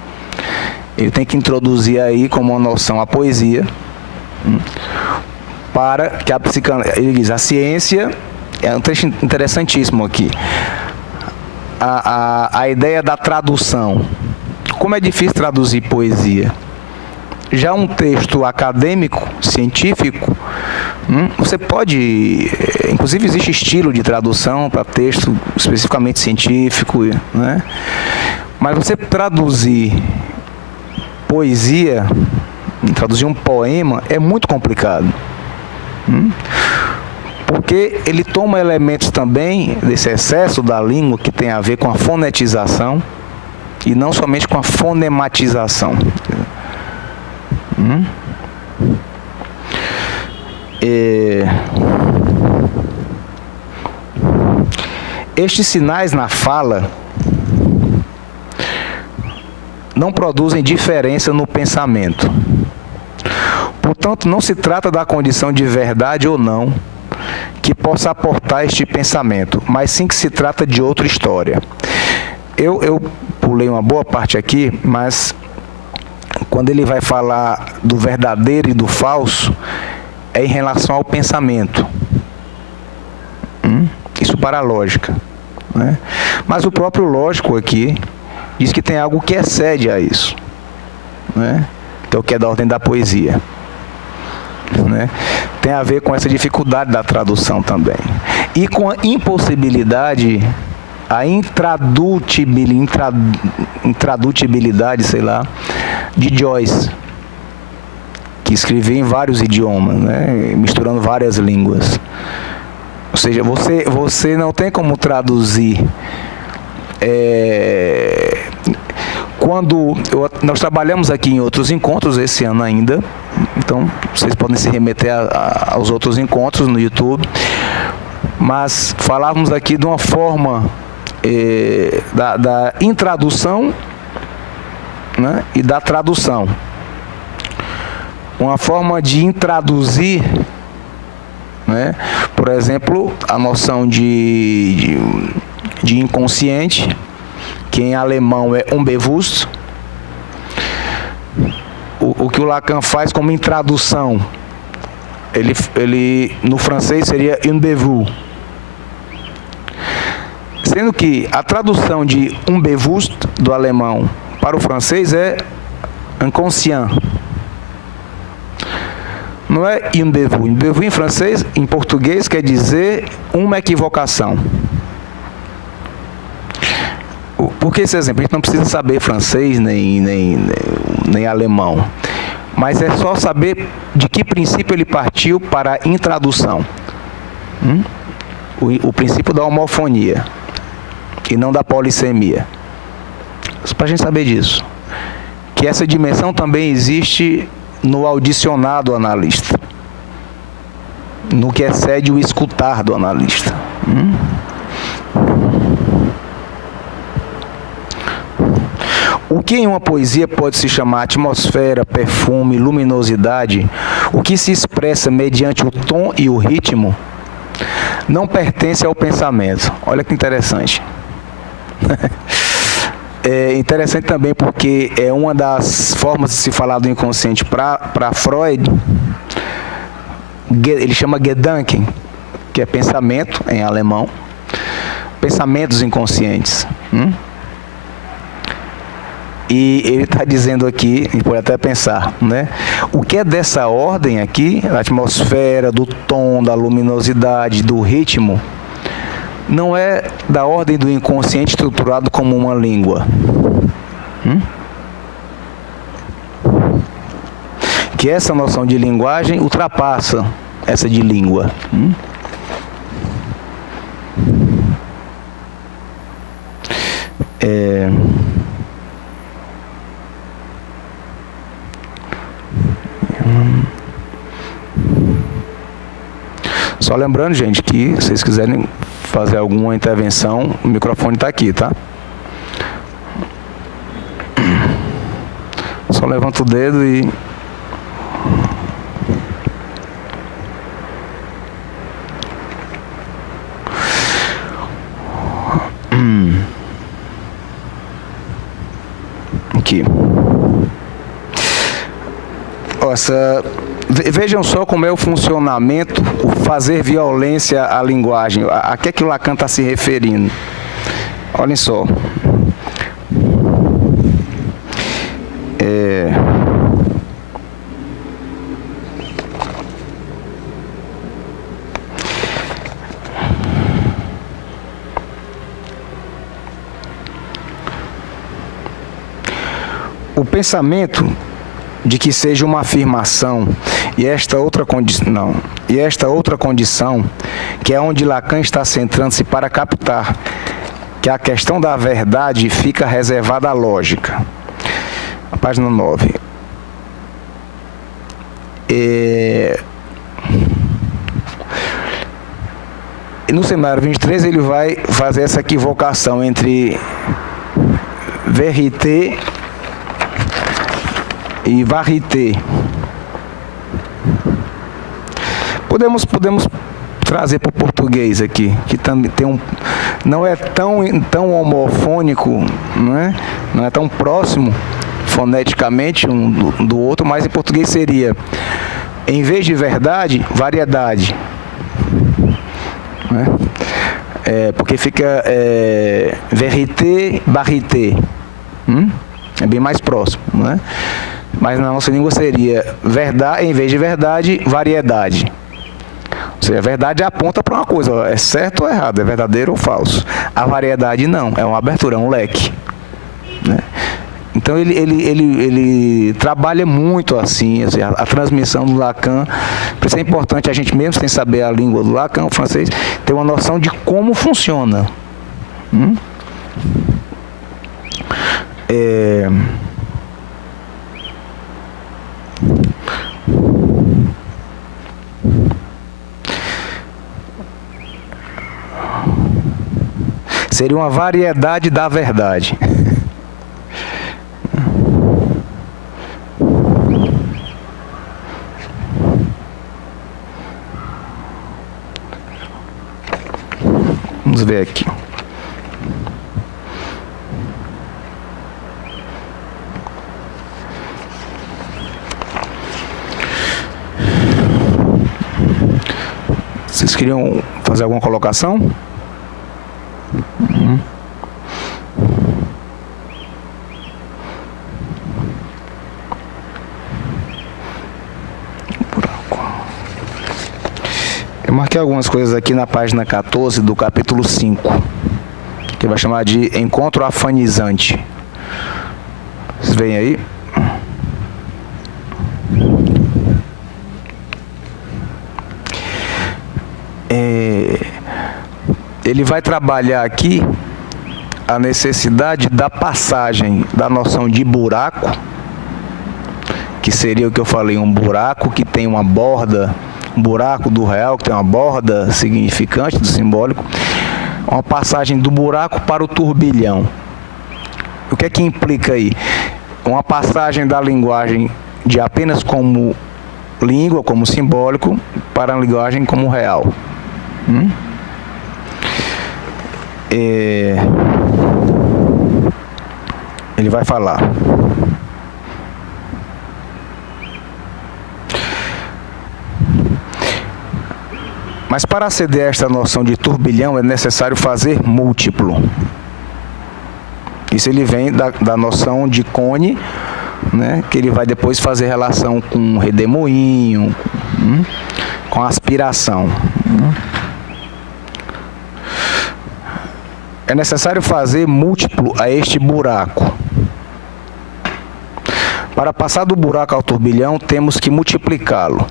Ele tem que introduzir aí como uma noção a poesia, para que a psicanálise, ele diz, a ciência, é um trecho interessantíssimo aqui, a ideia da tradução. Como é difícil traduzir poesia. Já um texto acadêmico, científico, você pode, inclusive existe estilo de tradução para texto especificamente científico, né? Mas você traduzir poesia, traduzir um poema é muito complicado. Porque ele toma elementos também desse excesso da língua que tem a ver com a fonetização e não somente com a fonematização. Estes sinais na fala não produzem diferença no pensamento. Portanto, não se trata da condição de verdade ou não que possa aportar este pensamento, mas sim que se trata de outra história. Eu pulei uma boa parte aqui, mas quando ele vai falar do verdadeiro e do falso, é em relação ao pensamento. Isso para a lógica, né? Mas o próprio lógico aqui diz que tem algo que excede a isso, né? Que é o que é da ordem da poesia, né? Tem a ver com essa dificuldade da tradução também. E com a impossibilidade, a intradutibilidade, sei lá, de Joyce, que escrevia em vários idiomas, né? Misturando várias línguas. Ou seja, você não tem como traduzir. Nós trabalhamos aqui em outros encontros esse ano ainda, então vocês podem se remeter aos outros encontros no YouTube, mas falávamos aqui de uma forma da intradução, né, e da tradução. Uma forma de introduzir, né, por exemplo, a noção de inconsciente, que em alemão é unbewusst. O que o Lacan faz como intradução, ele no francês seria unbewusst. Sendo que a tradução de unbewusst do alemão para o francês é inconscient. Não é unbewusst. Unbewusst em francês, em português, quer dizer uma equivocação. Por que esse exemplo? A gente não precisa saber francês nem alemão, mas é só saber de que princípio ele partiu para a intradução. O princípio da homofonia e não da polissemia. Para a gente saber disso. Que essa dimensão também existe no audicionar do analista, no que excede o escutar do analista. O que em uma poesia pode se chamar atmosfera, perfume, luminosidade, o que se expressa mediante o tom e o ritmo, não pertence ao pensamento. Olha que interessante. É interessante também porque é uma das formas de se falar do inconsciente para Freud. Ele chama Gedanken, que é pensamento em alemão, pensamentos inconscientes. E ele está dizendo aqui, a gente pode até pensar, né? O que é dessa ordem aqui, da atmosfera, do tom, da luminosidade, do ritmo, não é da ordem do inconsciente estruturado como uma língua. Que essa noção de linguagem ultrapassa essa de língua. Só lembrando, gente, que se vocês quiserem fazer alguma intervenção, o microfone está aqui, tá? Só levanta o dedo e... Aqui. Vejam só como é o funcionamento, o fazer violência à linguagem. A que é que o Lacan está se referindo? Olhem só. O pensamento de que seja uma afirmação, e esta outra condição, que é onde Lacan está centrando-se para captar que a questão da verdade fica reservada à lógica. A página 9. E no seminário 23 ele vai fazer essa equivocação entre vérité e varité. Podemos trazer para o português aqui, que também tem não é tão homofônico, não é tão próximo foneticamente um do outro, mas em português seria, em vez de verdade, variedade. Porque fica vérité, varité. É bem mais próximo, né? Mas na nossa língua seria verdade, em vez de verdade, variedade. Ou seja, a verdade aponta para uma coisa, é certo ou errado, é verdadeiro ou falso. A variedade não, é uma abertura, é um leque, né? Então ele trabalha muito assim, a transmissão do Lacan. Por isso é importante a gente, mesmo sem saber a língua do Lacan, o francês, ter uma noção de como funciona. Seria uma variedade da verdade. Vamos ver aqui. Vocês queriam fazer alguma colocação? Eu marquei algumas coisas aqui na página 14 do capítulo 5, que vai chamar de encontro afanizante. Vocês veem aí? Ele vai trabalhar aqui a necessidade da passagem da noção de buraco, que seria o que eu falei, um buraco que tem uma borda, um buraco do real que tem uma borda significante do simbólico, uma passagem do buraco para o turbilhão. O que é que implica aí? Uma passagem da linguagem de apenas como língua, como simbólico, para a linguagem como real. Ele vai falar. Mas para aceder a esta noção de turbilhão é necessário fazer múltiplo. Isso ele vem da noção de cone, né, que ele vai depois fazer relação com redemoinho, com aspiração. É necessário fazer múltiplo a este buraco. Para passar do buraco ao turbilhão, temos que multiplicá-lo,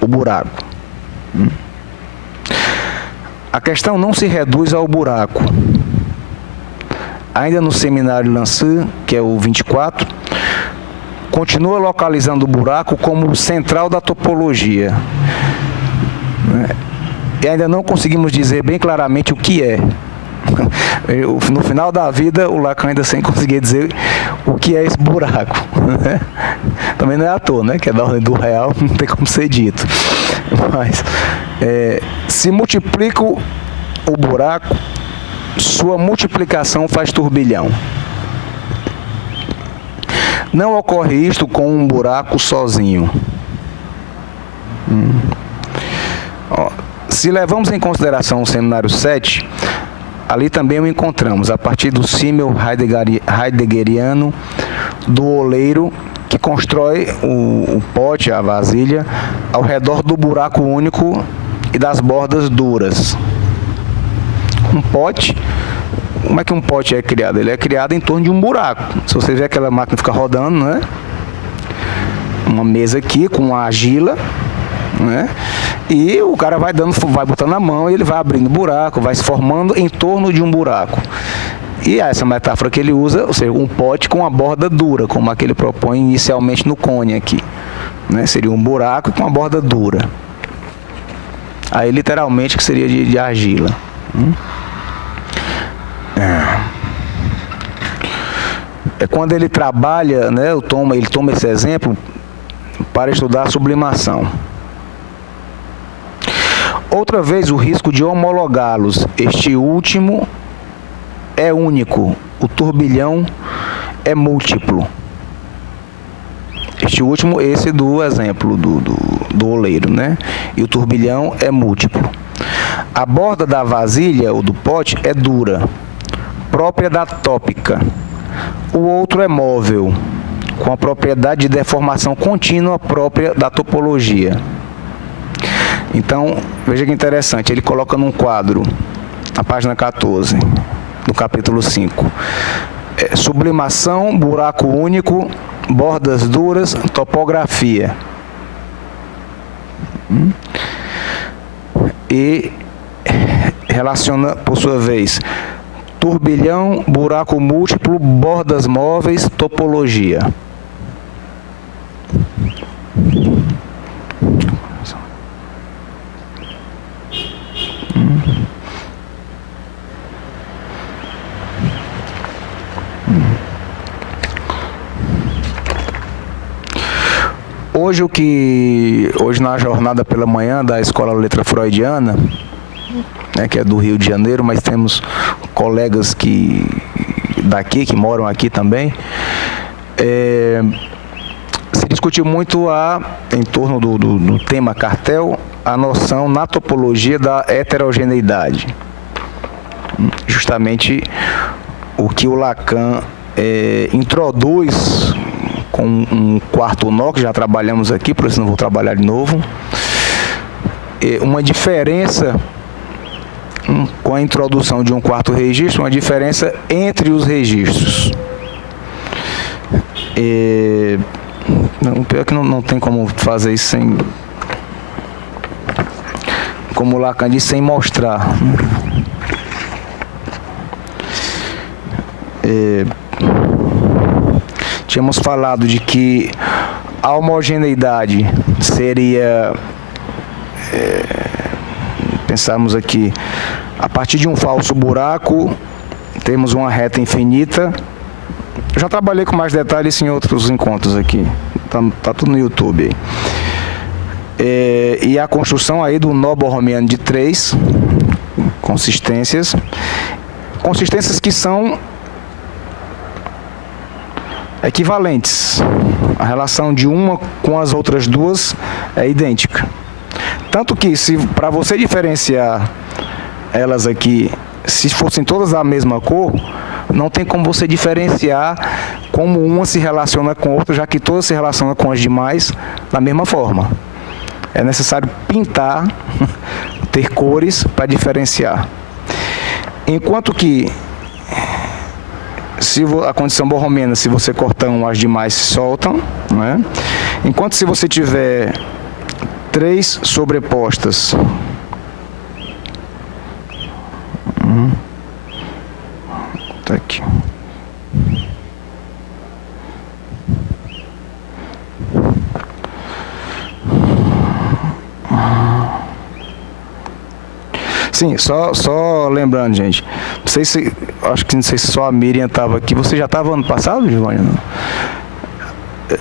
o buraco. A questão não se reduz ao buraco. Ainda no seminário Lançon, que é o 24, continua localizando o buraco como o central da topologia. E ainda não conseguimos dizer bem claramente o que é. No final da vida, o Lacan ainda sem conseguir dizer o que é esse buraco. Também não é à toa, né? Que é da ordem do real, não tem como ser dito. Mas, se multiplica o buraco, sua multiplicação faz turbilhão. Não ocorre isto com um buraco sozinho. Se levamos em consideração o seminário 7, ali também o encontramos, a partir do símil heideggeriano do oleiro que constrói o pote, a vasilha, ao redor do buraco único e das bordas duras. Um pote, como é que um pote é criado? Ele é criado em torno de um buraco. Se você vê aquela máquina ficar rodando, né? uma mesa aqui com uma argila, né? E o cara vai botando a mão e ele vai abrindo buraco, vai se formando em torno de um buraco. E essa metáfora que ele usa, ou seja, um pote com uma borda dura, como a que ele propõe inicialmente no cone aqui, né? Seria um buraco com uma borda dura. Aí literalmente que seria de argila. É quando ele trabalha, né? Ele toma esse exemplo para estudar a sublimação. Outra vez, o risco de homologá-los. Este último é único, o turbilhão é múltiplo. Este último, esse do exemplo do oleiro, né? E o turbilhão é múltiplo. A borda da vasilha ou do pote é dura, própria da tópica. O outro é móvel, com a propriedade de deformação contínua própria da topologia. Então, veja que interessante, ele coloca num quadro, na página 14, do capítulo 5. Sublimação, buraco único, bordas duras, topografia. E relaciona, por sua vez, turbilhão, buraco múltiplo, bordas móveis, topologia. Hoje na jornada pela manhã da Escola Letra Freudiana, né, que é do Rio de Janeiro, mas temos colegas daqui, que moram aqui também, se discutiu muito em torno do tema cartel, a noção na topologia da heterogeneidade. Justamente o que o Lacan introduz com um quarto nó, que já trabalhamos aqui, por isso não vou trabalhar de novo, uma diferença com a introdução de um quarto registro, uma diferença entre os registros. O pior é que não tem como fazer isso sem, como o Lacan diz, sem mostrar. Tínhamos falado de que a homogeneidade seria, pensamos aqui, a partir de um falso buraco, temos uma reta infinita. Eu já trabalhei com mais detalhes em outros encontros aqui, tá tudo no YouTube. E a construção aí do nó borromiano de 3 consistências que são equivalentes. A relação de uma com as outras duas é idêntica. Tanto que, para você diferenciar elas aqui, se fossem todas da mesma cor, não tem como você diferenciar como uma se relaciona com a outra, já que todas se relacionam com as demais da mesma forma. É necessário pintar, ter cores para diferenciar. Enquanto que a condição borromiana, se você cortar as demais se soltam, né? Enquanto se você tiver 3 sobrepostas, tá aqui. Sim, só lembrando, gente, não sei se só a Miriam estava aqui. Você já estava ano passado, Giovanni?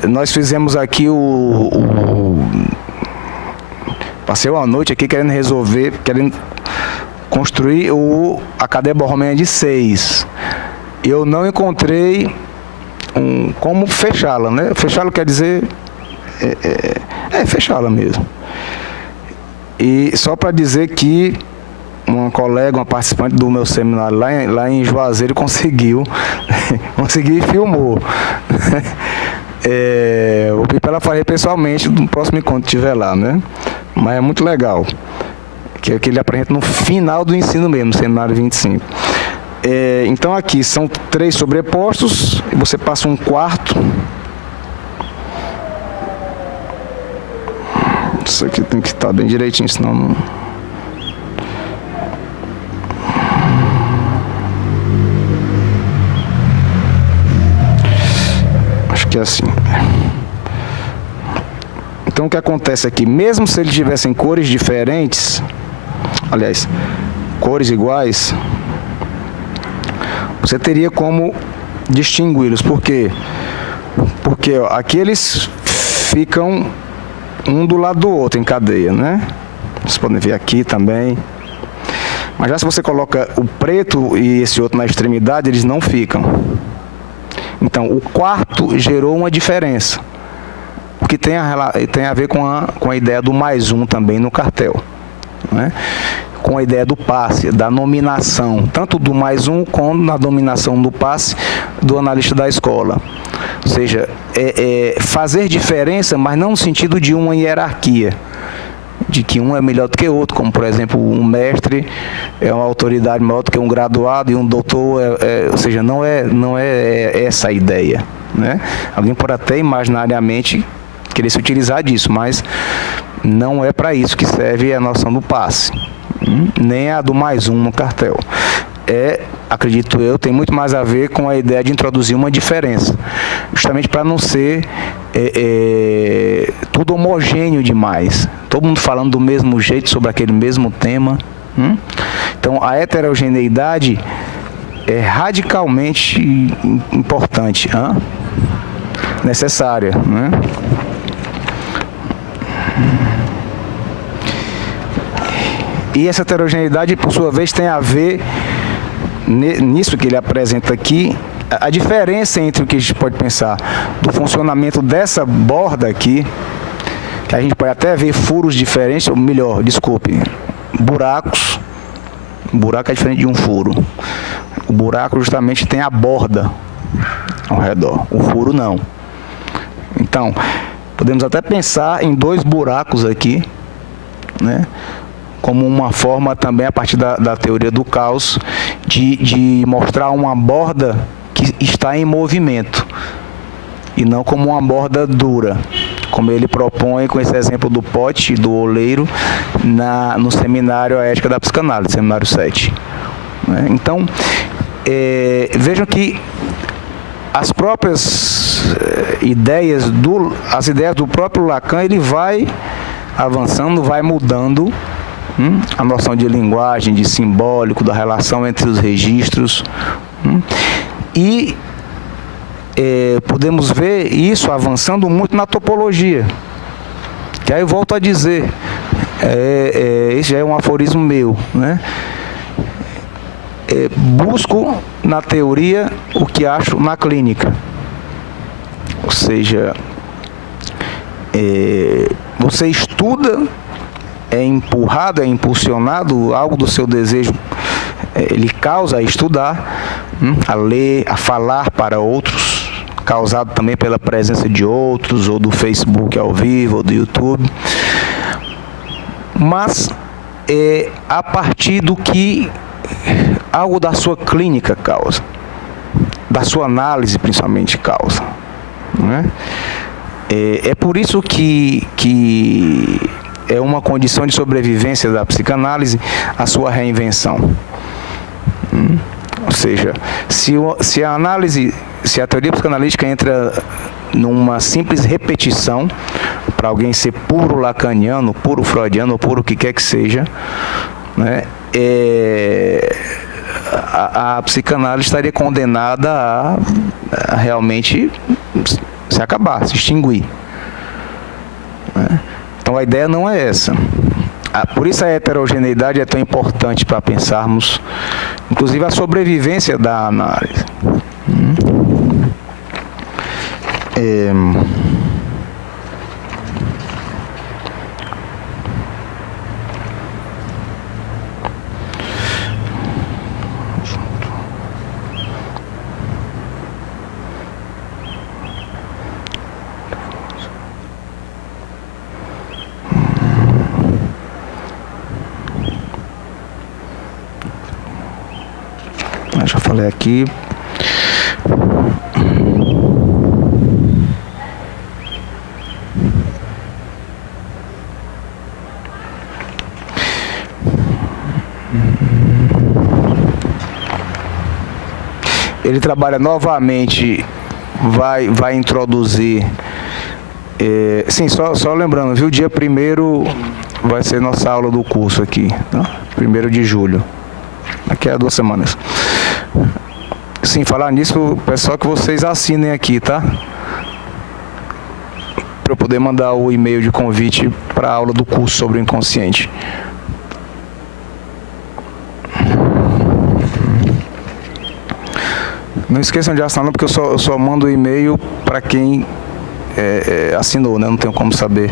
Nós fizemos aqui passei uma noite aqui querendo construir a cadeia borromiana de 6. Eu não encontrei como fechá-la, né? Fechá-la quer dizer fechá-la mesmo. E só para dizer que uma colega, uma participante do meu seminário lá em Juazeiro conseguiu e filmou. Vou pedir para ela fazer pessoalmente no próximo encontro que tiver lá, né? Mas é muito legal, que é que ele apresenta no final do ensino mesmo, seminário 25. Então aqui são 3 sobrepostos, e você passa um quarto, Isso aqui tem que estar bem direitinho, senão não... Acho que é assim. Então o que acontece aqui, mesmo se eles tivessem cores diferentes, aliás, cores iguais, você teria como distingui-los. Por quê? Porque ó, aqui eles ficam um do lado do outro em cadeia, né? Vocês podem ver aqui também. Mas já se você coloca o preto e esse outro na extremidade, eles não ficam. Então, o quarto gerou uma diferença. O que tem a ver com a ideia do mais um também no cartel, né? Com a ideia do passe, da nominação, tanto do mais um como na dominação do passe do analista da escola. Ou seja, fazer diferença, mas não no sentido de uma hierarquia, de que um é melhor do que o outro, como por exemplo um mestre é uma autoridade maior do que um graduado e um doutor, ou seja, não é essa a ideia, né? Alguém pode até imaginariamente querer se utilizar disso, mas não é para isso que serve a noção do passe, nem a do mais um no cartel. Acredito eu, tem muito mais a ver com a ideia de introduzir uma diferença, justamente para não ser tudo homogêneo demais, todo mundo falando do mesmo jeito sobre aquele mesmo tema. Então a heterogeneidade é radicalmente importante, necessária, né? E essa heterogeneidade, por sua vez, tem a ver nisso que ele apresenta aqui, a diferença entre o que a gente pode pensar do funcionamento dessa borda aqui, que a gente pode até ver furos diferentes, ou melhor, desculpe, buracos. Um buraco é diferente de um furo. O buraco justamente tem a borda ao redor, o furo não. Então, podemos até pensar em dois buracos aqui, né? Como uma forma também, a partir da teoria do caos, de mostrar uma borda que está em movimento, e não como uma borda dura, como ele propõe com esse exemplo do pote e do oleiro no seminário A Ética da Psicanálise, seminário 7. Então, vejam que as próprias ideias do próprio Lacan, ele vai avançando, vai mudando a noção de linguagem, de simbólico, da relação entre os registros, e podemos ver isso avançando muito na topologia, que aí eu volto a dizer, esse já é um aforismo meu, né? Busco na teoria o que acho na clínica, ou seja, você estuda, é empurrado, é impulsionado, algo do seu desejo, ele causa a estudar, a ler, a falar para outros, causado também pela presença de outros, ou do Facebook ao vivo, ou do YouTube, mas a partir do que algo da sua clínica causa, da sua análise principalmente causa, né? É por isso que é uma condição de sobrevivência da psicanálise a sua reinvenção. Ou seja, se a teoria psicanalítica entra numa simples repetição, para alguém ser puro lacaniano, puro freudiano, ou puro o que quer que seja, né, a psicanálise estaria condenada a realmente se acabar, se extinguir, né? Então a ideia não é essa. Por isso a heterogeneidade é tão importante para pensarmos, inclusive, a sobrevivência da análise. Já falei aqui. ele trabalha novamente, vai introduzir... sim, só lembrando, viu? Dia 1º vai ser nossa aula do curso aqui, tá? 1º de julho. Daqui a 2 semanas. Sim, falar nisso, pessoal, que vocês assinem aqui, tá? Para eu poder mandar o e-mail de convite para a aula do curso sobre o inconsciente. Não esqueçam de assinar, porque eu só mando o e-mail para quem assinou, né? Não tenho como saber.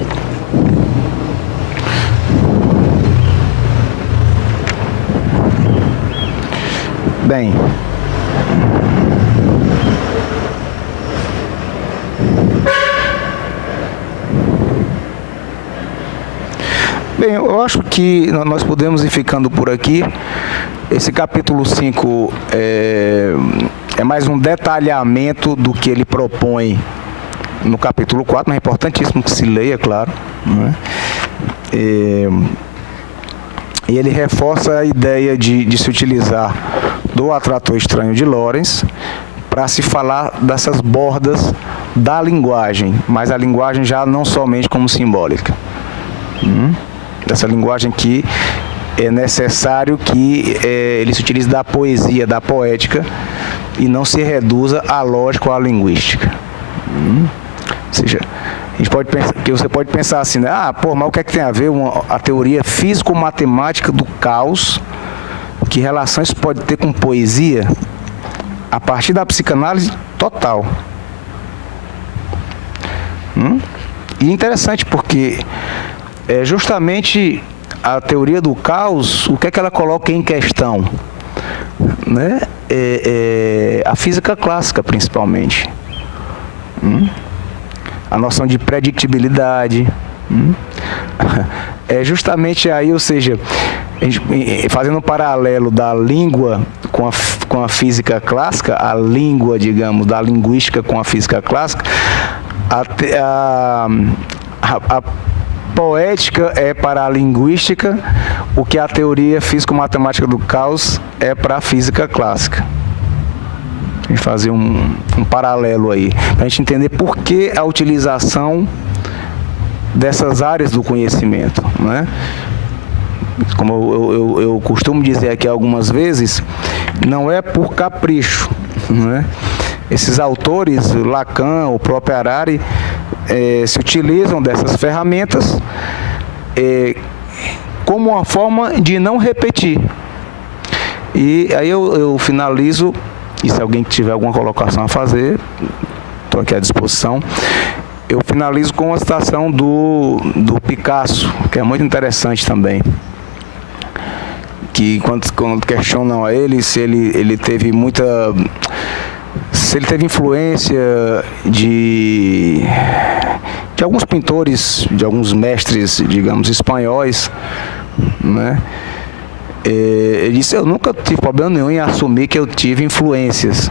Bem, eu acho que nós podemos ir ficando por aqui. Esse capítulo 5 é mais um detalhamento do que ele propõe no capítulo 4, mas é importantíssimo que se leia, claro, né? E ele reforça a ideia de se utilizar do atrator estranho de Lorentz para se falar dessas bordas da linguagem, mas a linguagem já não somente como simbólica. Dessa linguagem que é necessário que ele se utilize da poesia, da poética, e não se reduza à lógica ou à linguística. Ou seja, você pode pensar assim, né? Mas o que é que tem a ver a teoria físico-matemática do caos? Que relação isso pode ter com poesia? A partir da psicanálise total. E é interessante porque justamente a teoria do caos, o que é que ela coloca em questão? Né? A física clássica, principalmente. A noção de predictibilidade. É justamente aí, ou seja, fazendo um paralelo da língua com a física clássica, a língua, digamos, da linguística com a física clássica, a poética é para a linguística o que a teoria físico-matemática do caos é para a física clássica. A gente fazer um paralelo aí, para a gente entender por que a utilização dessas áreas do conhecimento, né? Como eu costumo dizer aqui algumas vezes, não é por capricho, né? Esses autores, Lacan, o próprio Harari, se utilizam dessas ferramentas como uma forma de não repetir. E aí eu finalizo, e se alguém tiver alguma colocação a fazer, estou aqui à disposição. Eu finalizo com uma citação do Picasso, que é muito interessante também. Que quando questionam a ele se ele teve influência de alguns pintores, de alguns mestres, digamos, espanhóis, né? Ele disse: eu nunca tive problema nenhum em assumir que eu tive influências,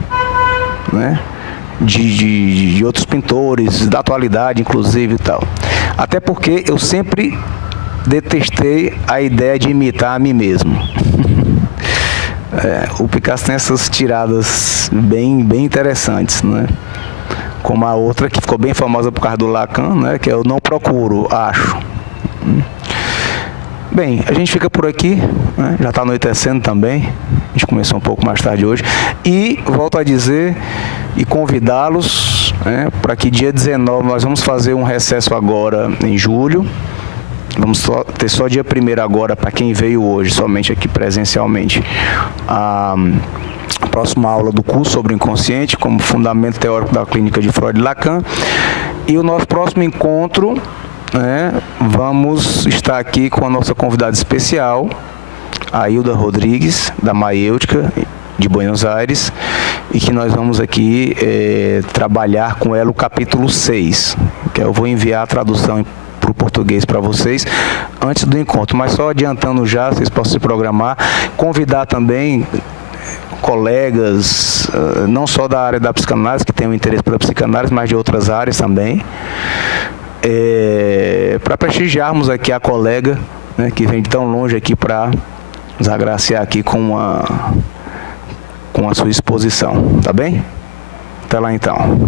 né? De outros pintores, da atualidade, inclusive, e tal. Até porque eu sempre detestei a ideia de imitar a mim mesmo. O Picasso tem essas tiradas bem interessantes, né? Como a outra que ficou bem famosa por causa do Lacan, né? Que é eu não procuro, acho. Bem, a gente fica por aqui, né? Já está anoitecendo também, a gente começou um pouco mais tarde hoje, e volto a dizer e convidá-los, né, para que dia 19 nós vamos fazer um recesso agora em julho. Vamos ter só dia 1º agora para quem veio hoje, somente aqui presencialmente, a próxima aula do curso sobre o inconsciente, como fundamento teórico da clínica de Freud e Lacan. E o nosso próximo encontro, né, vamos estar aqui com a nossa convidada especial, a Hilda Rodrigues, da Maiêutica, de Buenos Aires, e que nós vamos aqui trabalhar com ela o capítulo 6, que eu vou enviar a tradução para o português para vocês antes do encontro, mas só adiantando já, vocês possam se programar, convidar também colegas, não só da área da psicanálise, que tenham interesse pela psicanálise, mas de outras áreas também, para prestigiarmos aqui a colega, né, que vem de tão longe aqui para nos agraciar aqui com com a sua exposição, tá bem? Até lá então.